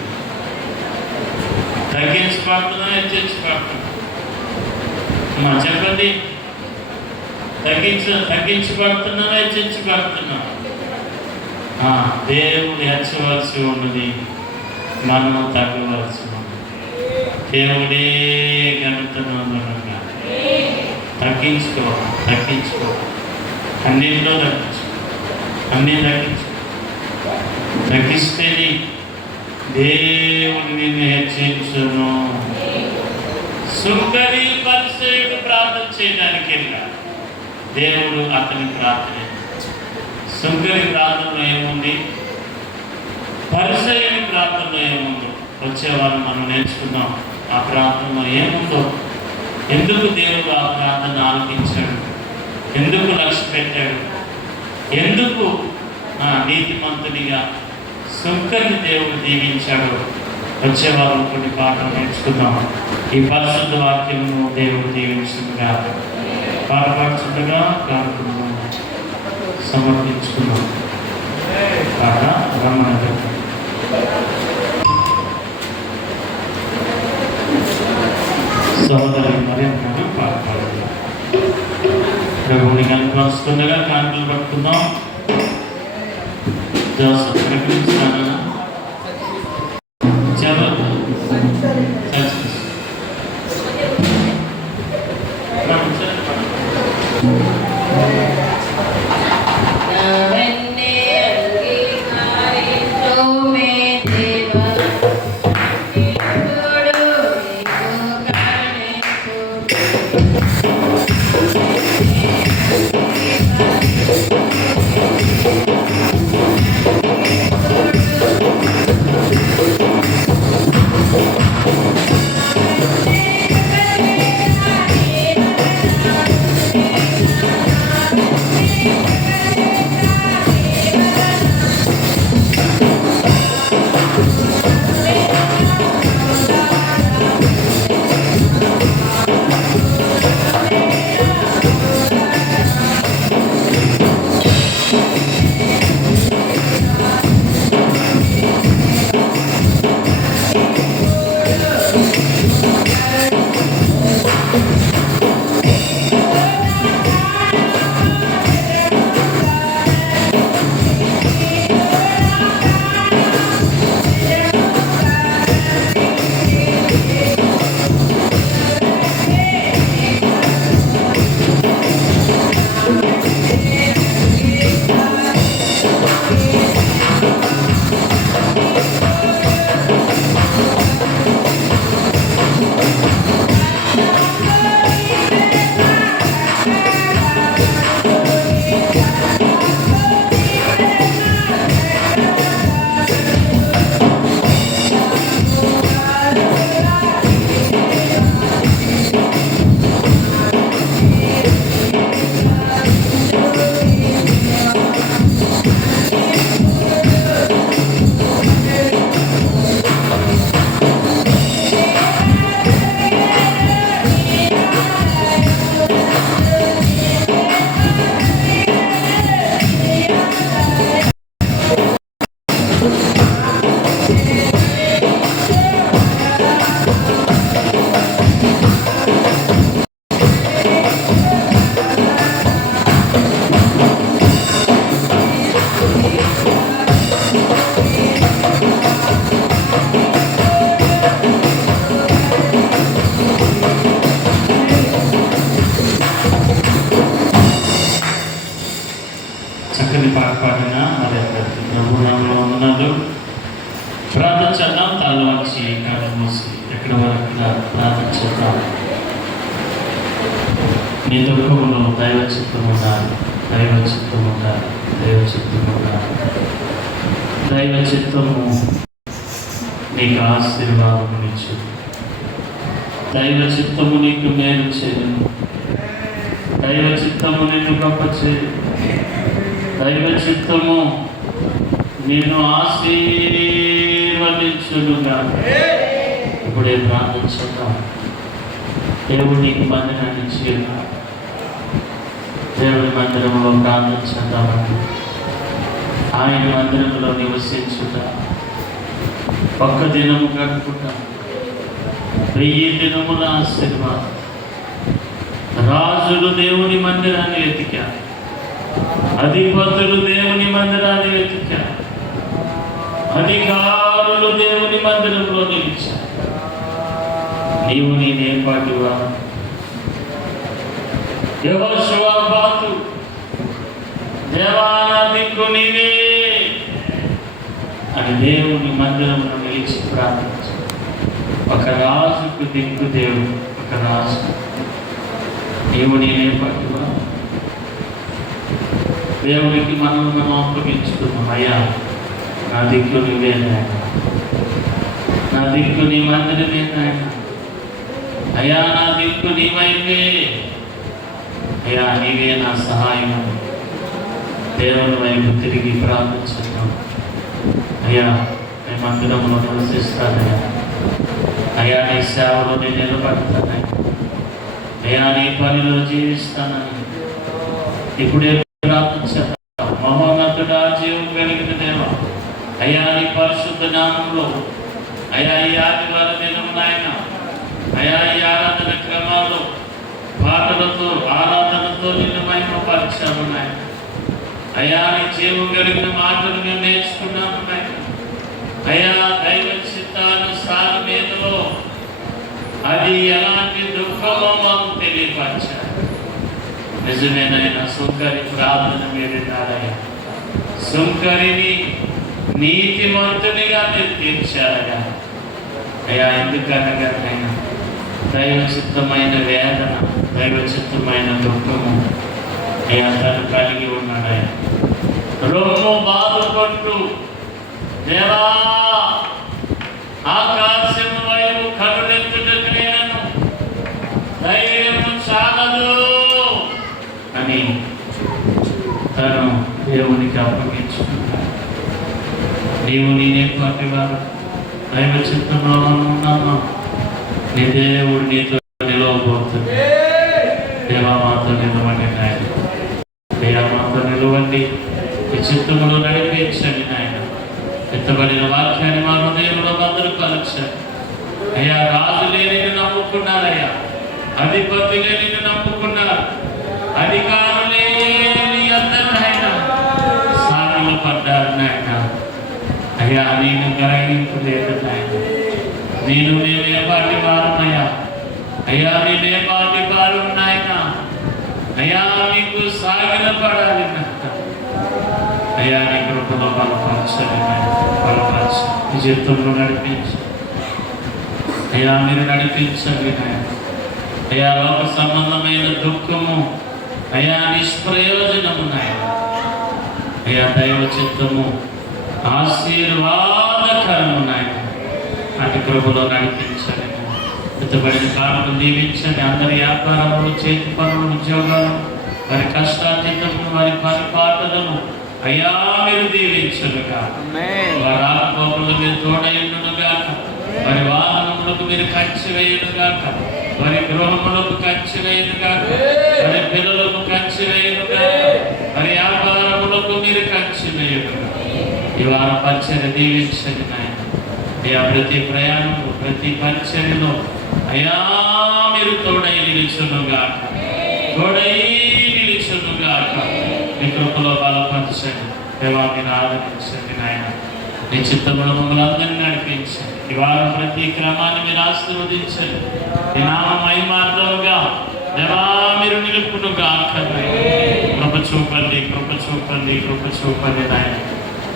తగ్గించబడుతున్నా, హెచ్చించబడుతున్నా? చెప్పండి, తగ్గించబడుతున్నా, హెచ్చించబడుతున్నా? దేవుడు హెచ్చవలసి ఉన్నది, మనం తగ్గవలసి ఉన్నది. దేవుడే గణితనందనంగా తగ్గించుకో. అన్నింటిలో తగ్గిస్తేనే దేవుడు నిన్ను హెచ్చించును. సుంకరి పరిసేయుడు ప్రార్థన చేయడానికి వెళ్ళాడు, దేవుడు అతని ప్రార్థన. సుంకరి ప్రార్థనలో ఏముంది, పరిసేయుని ప్రార్థనలో ఏముందో వచ్చేవారు మనం నేర్చుకుందాం. ఆ ప్రార్థనలో ఏముందో, ఎందుకు దేవుడు ఆ ప్రార్థన ఆలకించాడు, ఎందుకు లక్ష్య పెట్టాడు, ఎందుకు నీతిమంతునిగా సుంకరిని దేవుడు దీవించాడు. వచ్చేవారు కొన్ని పాటలు నేర్చుకుందాం. ఈ పరిశుద్ధ వాక్యము దేవుడు దీవించుగా పాటపాడుచుండగా ప్రార్థనను సమర్పించుకున్నాం. పాట రమణ సహోదరి మరింత పాడపాడు. ప్రభువుని కనపరుస్తుండగా కానుకలు పట్టుకుందాం. జోసఫ్ ప్రకటిస్తాను. పాడిన మరి ప్రభుత్వంలో ఉన్నదో ప్రార్థన చేద్దాం. తల వచ్చి కళ్ళు మూసి ఎక్కడ వరకు ప్రార్థన చేద్దాం. నీ దుఃఖములో దైవ చిత్తం ఉండాలి, దైవ చిత్తం ఉండాలి, దైవ చిత్తం ఉండాలి. దైవ చిత్తము నీకు ఆశీర్వాదమునిచ్చు, దైవ చిత్తము నీకు మేలు చేయను, దైవ చిత్తము నిన్ను గొప్ప చేయను, దైవ చిత్తము నిన్ను ఆశీర్వదించునుగా. ఇప్పుడే ప్రార్థించుతాం. దేవుడు నీకు మందిరాన్ని ఇచ్చి దేవుడి మందిరంలో ప్రార్థించుతామని, ఆయన మందిరంలో నివసించుట, ఒక్క దినము గడుపుట 1000 దినముల ఆశీర్వాదం. రాజులు దేవుని మందిరాన్ని వెతికారు, అధిపతులు దేవుని మందిరాన్ని వెతికారు, అధికారులు దేవుని మందిరంలో నిలిచారు. నీవు నేపాటివా? యెహోషువ బాతు దేవా నా దిక్కు నీవే అని దేవుని మందిరంలో నిలిచి ప్రార్థించు. ఒక రాజుకు దిక్కు దేవుడు, ఒక రాజు. నీవు నేపాటివా? దేవునికి మనం అప్పగించుకున్నాం. అయ్యా నా దిక్కు నీవే నాయన, నా దిక్కు నీ మందిరమే నాయన. అయ్యా నా దిక్కు నీవైతే, అయ్యా నీవే నా సహాయం. దేవుని వైపు తిరిగి ప్రార్థించున్నాం. అయ్యా నీ మందిరంలో నివసిస్తానయ్యా, అయ్యా నీ సేవలో నేను నిలబడతానయ్యా, అయ్యా నీ పనిలో జీవిస్తానని ఇప్పుడే ప్రార్థించాను. మహోన్నతుడా, జీవం కలిగిన దేవ, అయ్యా నీ పరిశుద్ధ నామంలో అయ్యా ఈ ఆదివార దినం నాయన, అయ్యా ఈ ఆరాధన క్రమాల్లో పాటలతో ఆరాధనతో నిన్ను మహిమపరిచాము నాయన. అయ్యా నీ జీవం కలిగిన మాటలు మేము నేర్చుకున్నాము నాయన. అయ్యా దైవ చిత్తానుసారం ఏదో అది ఎలాంటి దుఃఖమో మాకు తెలియపరిచారు. నిజమేనైనా సుంకరి ప్రార్థన మీరు విన్నారయ్యా. సుంకరిని నీతిమంతునిగా మీరు తీర్చారయ్యా. అయ్యా ఎందుకనగానైనా దైవచిత్తమైన వేదన, దైవచిత్తమైన దుఃఖము అయ్యా తను కలిగి ఉన్నాడయ్యా. రొమ్ము బాధపడుతూ దేవా ఆకాశము వైపు కనులెత్తుటకైనను ధైర్యము చాలదు అని తను దేవునికి అప్పగించుకున్నాడు. నీవు నేపాటి వారు దైవ చిత్తంలో ఉన్నాను. నీ దేవుడు నీతో నిలవబోతుంది. దేవా మాతో నిలవండి నాయన, దేవా మాతో నిలవండి. ఈ చిత్తములో నడిపించండి నాయన. ఎత్తబడిన వాక్యాన్ని మా హృదయంలో భద్రపరచండి. అయ్యా రాజులే నిన్ను నమ్ముకున్నారయ్యా, అధిపతులే నిన్ను నమ్ముకున్నారు, అధికారులే నీ అందరూ నాయన సాగులు పడ్డారు నాయన. అయ్యా నేను గ్రహింపు లేదు నాయన. నేనే పాటి వారునయ్యా. అయ్యా నేనే పాటి వారు నాయన. అయ్యా నీకు సాగిన పడాలి నాయన. అయ్యా నీ కృపలో బలపరచాలి నాయన, బలపరచు. నీ జీవితంలో నడిపించు అయ్యా, మీరు నడిపించండి నాయన. అయ్యా లోక సంబంధమైన దుఃఖము అయ్యా నిష్ప్రయోజనము నాయన. అయ్యా దైవ చిత్తము ఆశీర్వాదకరము నాయన. అటు కృపలో నడిపించండి. ఎత్తబడిన కాలంలో దీవించండి. అందరి వ్యాపారములు, చేతి పనులు, ఉద్యోగాలు, వారి కష్టాతీతము, వారి పరిపాలనను అయ్యా మీరు దీవించనుగా. వారి ఆత్మకులు మీరు తోడయుండునుగాక. వారి వాహనములకు మీరు కంచి వేయునుగాక. వారి గృహములకు కంచి వేయునుగాక. వారి పిల్లలకు కంచి వేయునుగాక. వారి వ్యాపారములకు మీరు కంచి వేయునుగాక. ఈ వారం పరిచర్య దీవించండి నాయన. అయ్యా ప్రతి ప్రయాణము, ప్రతి పరిచర్యలో అయ్యా మీరు తోడై నిలుచునుగాక, తోడై నిలుచునుగాక. మీ కృపలో బలపరచండి దేవా, మీరు ఆదరించండి నాయన. నీ చిత్తములో మమ్మల్ని అందరినీ నడిపించండి. ఈ వారం ప్రతి క్రమాన్ని మీరు ఆశీర్వదించండి. ఈ నామ మహిమార్థముగా దేవా మీరు నిలుపునుగాక. కృప చూపండి, కృప చూపండి. తండ్రి కృప చూపండి నాయన.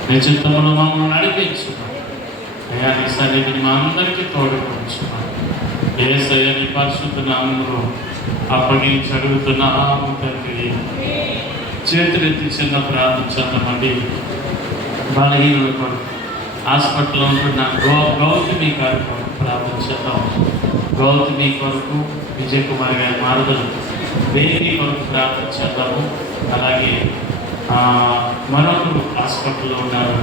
నీ చిత్తములో మమ్మల్ని నడిపించున్నాను అయ్యా. నీ సన్నిధిని మా అందరికీ తోడుకుంటున్నాను. యేసయ్య నీ పరిశుద్ధ నామములో అప్పగించి అడుగుతున్నాము తండ్రి. చేతులెత్తి చిన్న ప్రార్థించండి. బలహీనుల కొరకు హాస్పిటల్లో ఉంటున్న గౌతమి గారి కొరకు ప్రార్థించేద్దాం. గౌతమి కొరకు విజయ్ కుమార్ గారి మారుదలు వేది కొరకు ప్రార్థించేద్దాము. అలాగే మరొకరు హాస్పిటల్లో ఉన్నారు,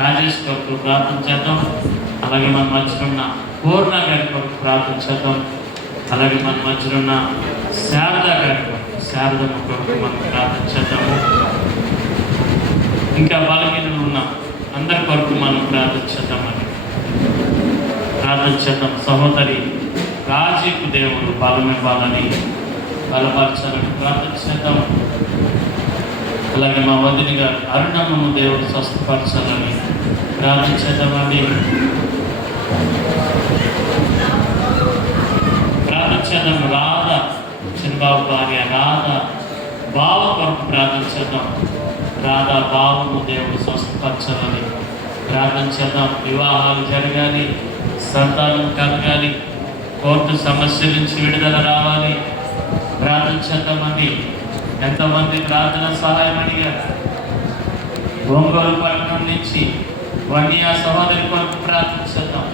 రాజేష్ కొరకు ప్రార్థించేద్దాం. అలాగే మన మధ్యలో ఉన్న పూర్ణ గారి కొరకు ప్రార్థించేద్దాం. అలాగే మన మధ్యలో ఉన్న శారదమ్మ కొరకు మనం ప్రార్థించేద్దాము. ఇంకా బలహీనలు ఉన్న అందరి కొరకు మనం ప్రార్థించేద్దాం. సహోదరి రాజీకు దేవుడు బలమివ్వాలని, బలపరచాలని ప్రార్థించేద్దాం. అలాగే మా వదిలి గారు అరుణమ్మను దేవుడు స్వస్థపరచాలని ప్రార్థించేద్దామండి. ప్రార్థించేద్దాం. రాధ చిన్నబాబు భార్య రాధ బావ కొరకు ప్రార్థించేద్దాం. రాధా బావను దేవుడు స్వస్థపరచాలని ప్రార్థించేద్దాం. వివాహాలు జరగాలి, సంతానం కలగాలి, కోర్టు సమస్యల నుంచి విడుదల రావాలి ప్రార్థించేద్దామని ఎంతమంది ప్రార్థన సహాయం అడిగారు. ఒంగోలు పట్టణం నుంచి వన్యా సహోదరి కొరకు ప్రార్థించేద్దాం.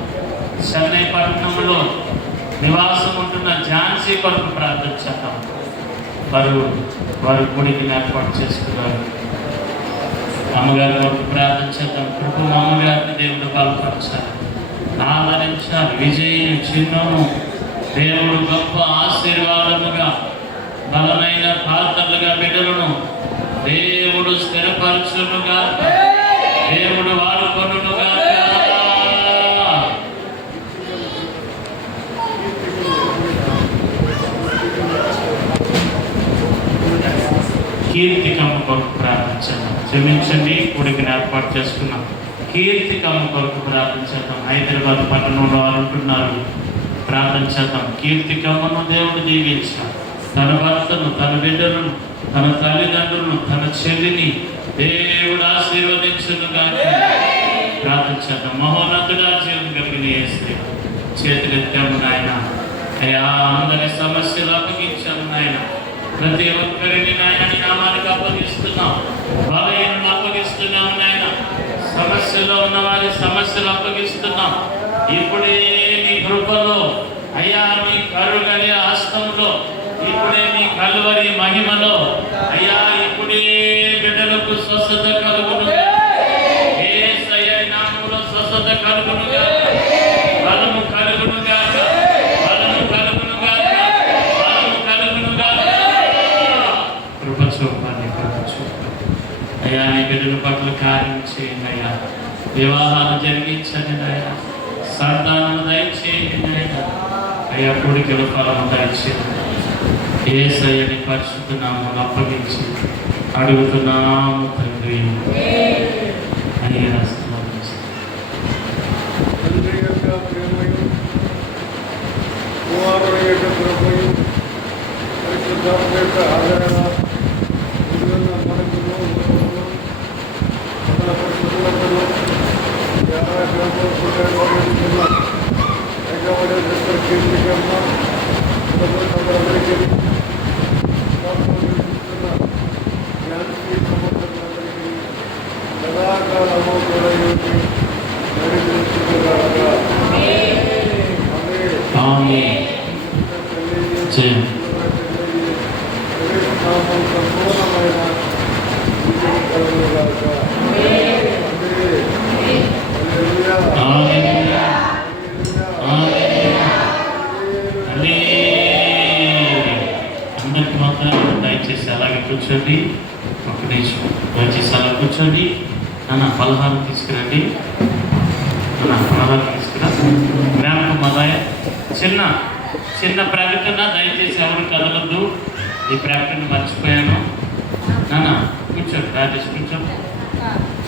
చెన్నై పట్టణంలో నివాసం ఉంటున్న ఝాన్సీ కొరకు ప్రార్థించేద్దాం. వారు గుడికి ఏర్పాటు చేసుకున్నారు. అమ్మగారి కొరకు ప్రార్థించేద్దాం. కుటుంబ అమ్మగారిని దేవుడు బలపరచాలి, ఆదరించాలి. విజయం చిన్నము దేవుడు గొప్ప ఆశీర్వాదముగా బలమైన పాత్రలుగా బిడ్డలను దేవుడు స్థిరపరచునుగా, దేవుడు వాడుకొనుగా. కీర్తికమ్మ కొరకు ప్రార్థించాను. క్షమించండి, కొడుకుని ఏర్పాటు చేసుకున్నాం. కీర్తికమ్మ కొరకు ప్రార్థించేద్దాం. హైదరాబాద్ పట్టణంలో వారు ఉంటున్నారు, ప్రార్థించేద్దాం. కీర్తికమ్మను దేవుడు దీవించాడు. తన భర్తను, తన బిడ్డలను, తన తల్లిదండ్రులను, తన చెల్లిని దేవుడు ఆశీర్వదించునుగా ప్రార్థించేద్దాం. మహోన్నతుడా జీవనం కలిగిన యేసే చేతులెత్తాము నాయన. అయ్యా, అందరి సమస్యలు అప్పగించాము నాయన. ప్రతి ఒక్కరిని నాయన నామానికి అప్పగిస్తున్నాం. బలహీనను అప్పగిస్తున్నాము నాయన. సమస్యలో ఉన్న వారి సమస్యలు అప్పగిస్తున్నాం. ఇప్పుడే నీ కృపలో అయ్యా, నీ కరుగని హస్తంలో, ఇప్పుడే నీ కలువరి మహిమలో అయ్యా, ఇప్పుడే బిడ్డలకు స్వస్థత కలుగునుగా. యేసయ్య నామములో స్వస్థత కలుగునుగా, బలము కలుగునుగా, బలము కలుగునుగా, బలము కలుగునుగా. కృప చూపండి, కృప చూపండి అయ్యా. నీ బిడ్డల పట్ల కార్యం చేయండి అయ్యా. వివాహాలు జరిగించండి అయ్యా. సంతానం దయచేయండి అయ్యా. అయ్యా, కొడుకుల ఫలము దయచేయండి. యేసయ్యని పరిశుద్ధ నామమును అప్పగించి అడుగుతున్నాము తండ్రి. అయ్యా, తండ్రి యొక్క ప్రేమయు కుమారుని యొక్క కృపయు పరిశుద్ధాత్మ యొక్క ఆదరణ మనకును మన పరిశుద్ధులను కీర్తికమ్మ అందరికీ సదాకాలము కూడా సంపూర్ణమైన అందరికి మాత్రం దయచేసి అలాగే కూర్చోండి. ఒక నిమిషం దయచేసి అలా కూర్చోండి. నాన్న పలహారం తీసుకురండి. పలహారం తీసుకురా. జ్ఞాపకం మదాయ చిన్న ప్రకటన, దయచేసి ఎవరు కదలద్దు. ఈ ప్రకటన మర్చిపోయాను. నాన్న కూర్చోండి, దయచేసి కూర్చోండి.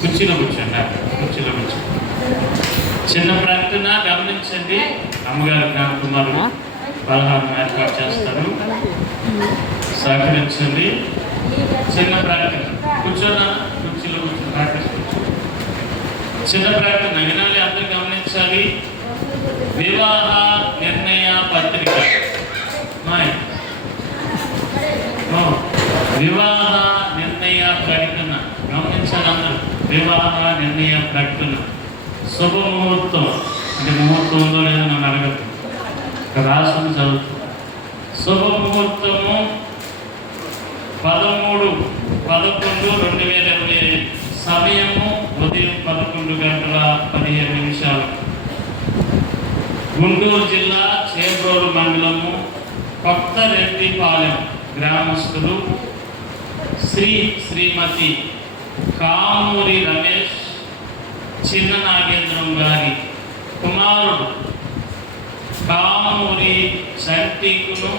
కుర్చీలో కూర్చోండి. చిన్న ప్రకటన గమనించండి. అమ్మగారు జ్ఞాపకుమారు పలహారం ఏర్పాటు చేస్తారు, సహకరించండి. చిన్న ప్రకటన. కూర్చోనా, కుర్చీలో కూర్చొని ప్రాక్టీస్ కూర్చో. చిన్న ప్రకటన వినాలి, అందరూ గమనించాలి. వివాహ నిర్ణయ పత్రిక. వివాహ నిర్ణయ ప్రకటన గమనించాలి అందరూ. వివాహ నిర్ణయ ప్రకటన. శుభముహూర్తం అంటే ముహూర్తంలో లేదో నన్ను అడగదు, రాసుని చదువుతాం. శుభముహూర్తము 13/11/2025. సమయము ఉదయం 11:15. గుంటూరు జిల్లా చేబ్రోలు మండలము కొత్త రెడ్డిపాలెం గ్రామస్తులు శ్రీమతి కామూరి రమేష్ చిన్న నాగేంద్రం గారి కుమారుడు కామూరి చంటికును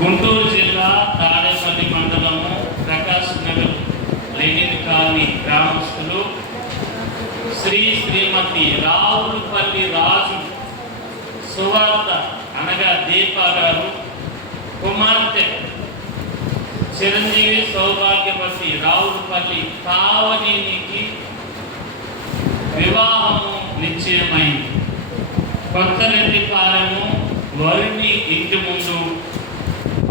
గుంటూరు జిల్లా తాడేపల్లి మండలము ప్రకాశ్ నగర్ లెనిన్ కాలనీ గ్రామస్తులు శ్రీమతి రావులపల్లి రాజు సువార్త అనగా దీప గారు కుమార్తె చిరంజీవి సౌభాగ్యవతి రావులపల్లి పావనికి వివాహము నిశ్చయమైంది. కొత్త రెడ్డిపాలెము వరుణి ఇంటి ముందు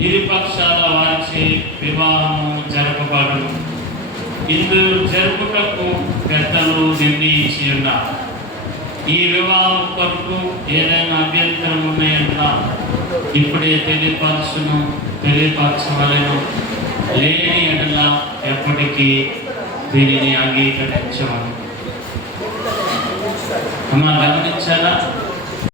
ఇరు పక్షాల వారిచే వివాహము జరపబడును. ఇందు జరుపుటకు పెద్దలు నిర్ణయించి ఉన్నారు. ఈ వివాహం కొరకు ఏదైనా అభ్యంతరం ఉన్నాయన్నా ఇప్పుడే తెలియపరచవలెను. లేని ఎడల ఎప్పటికీ దీనిని అంగీకరించవలను. అమ్మ గమనించారా?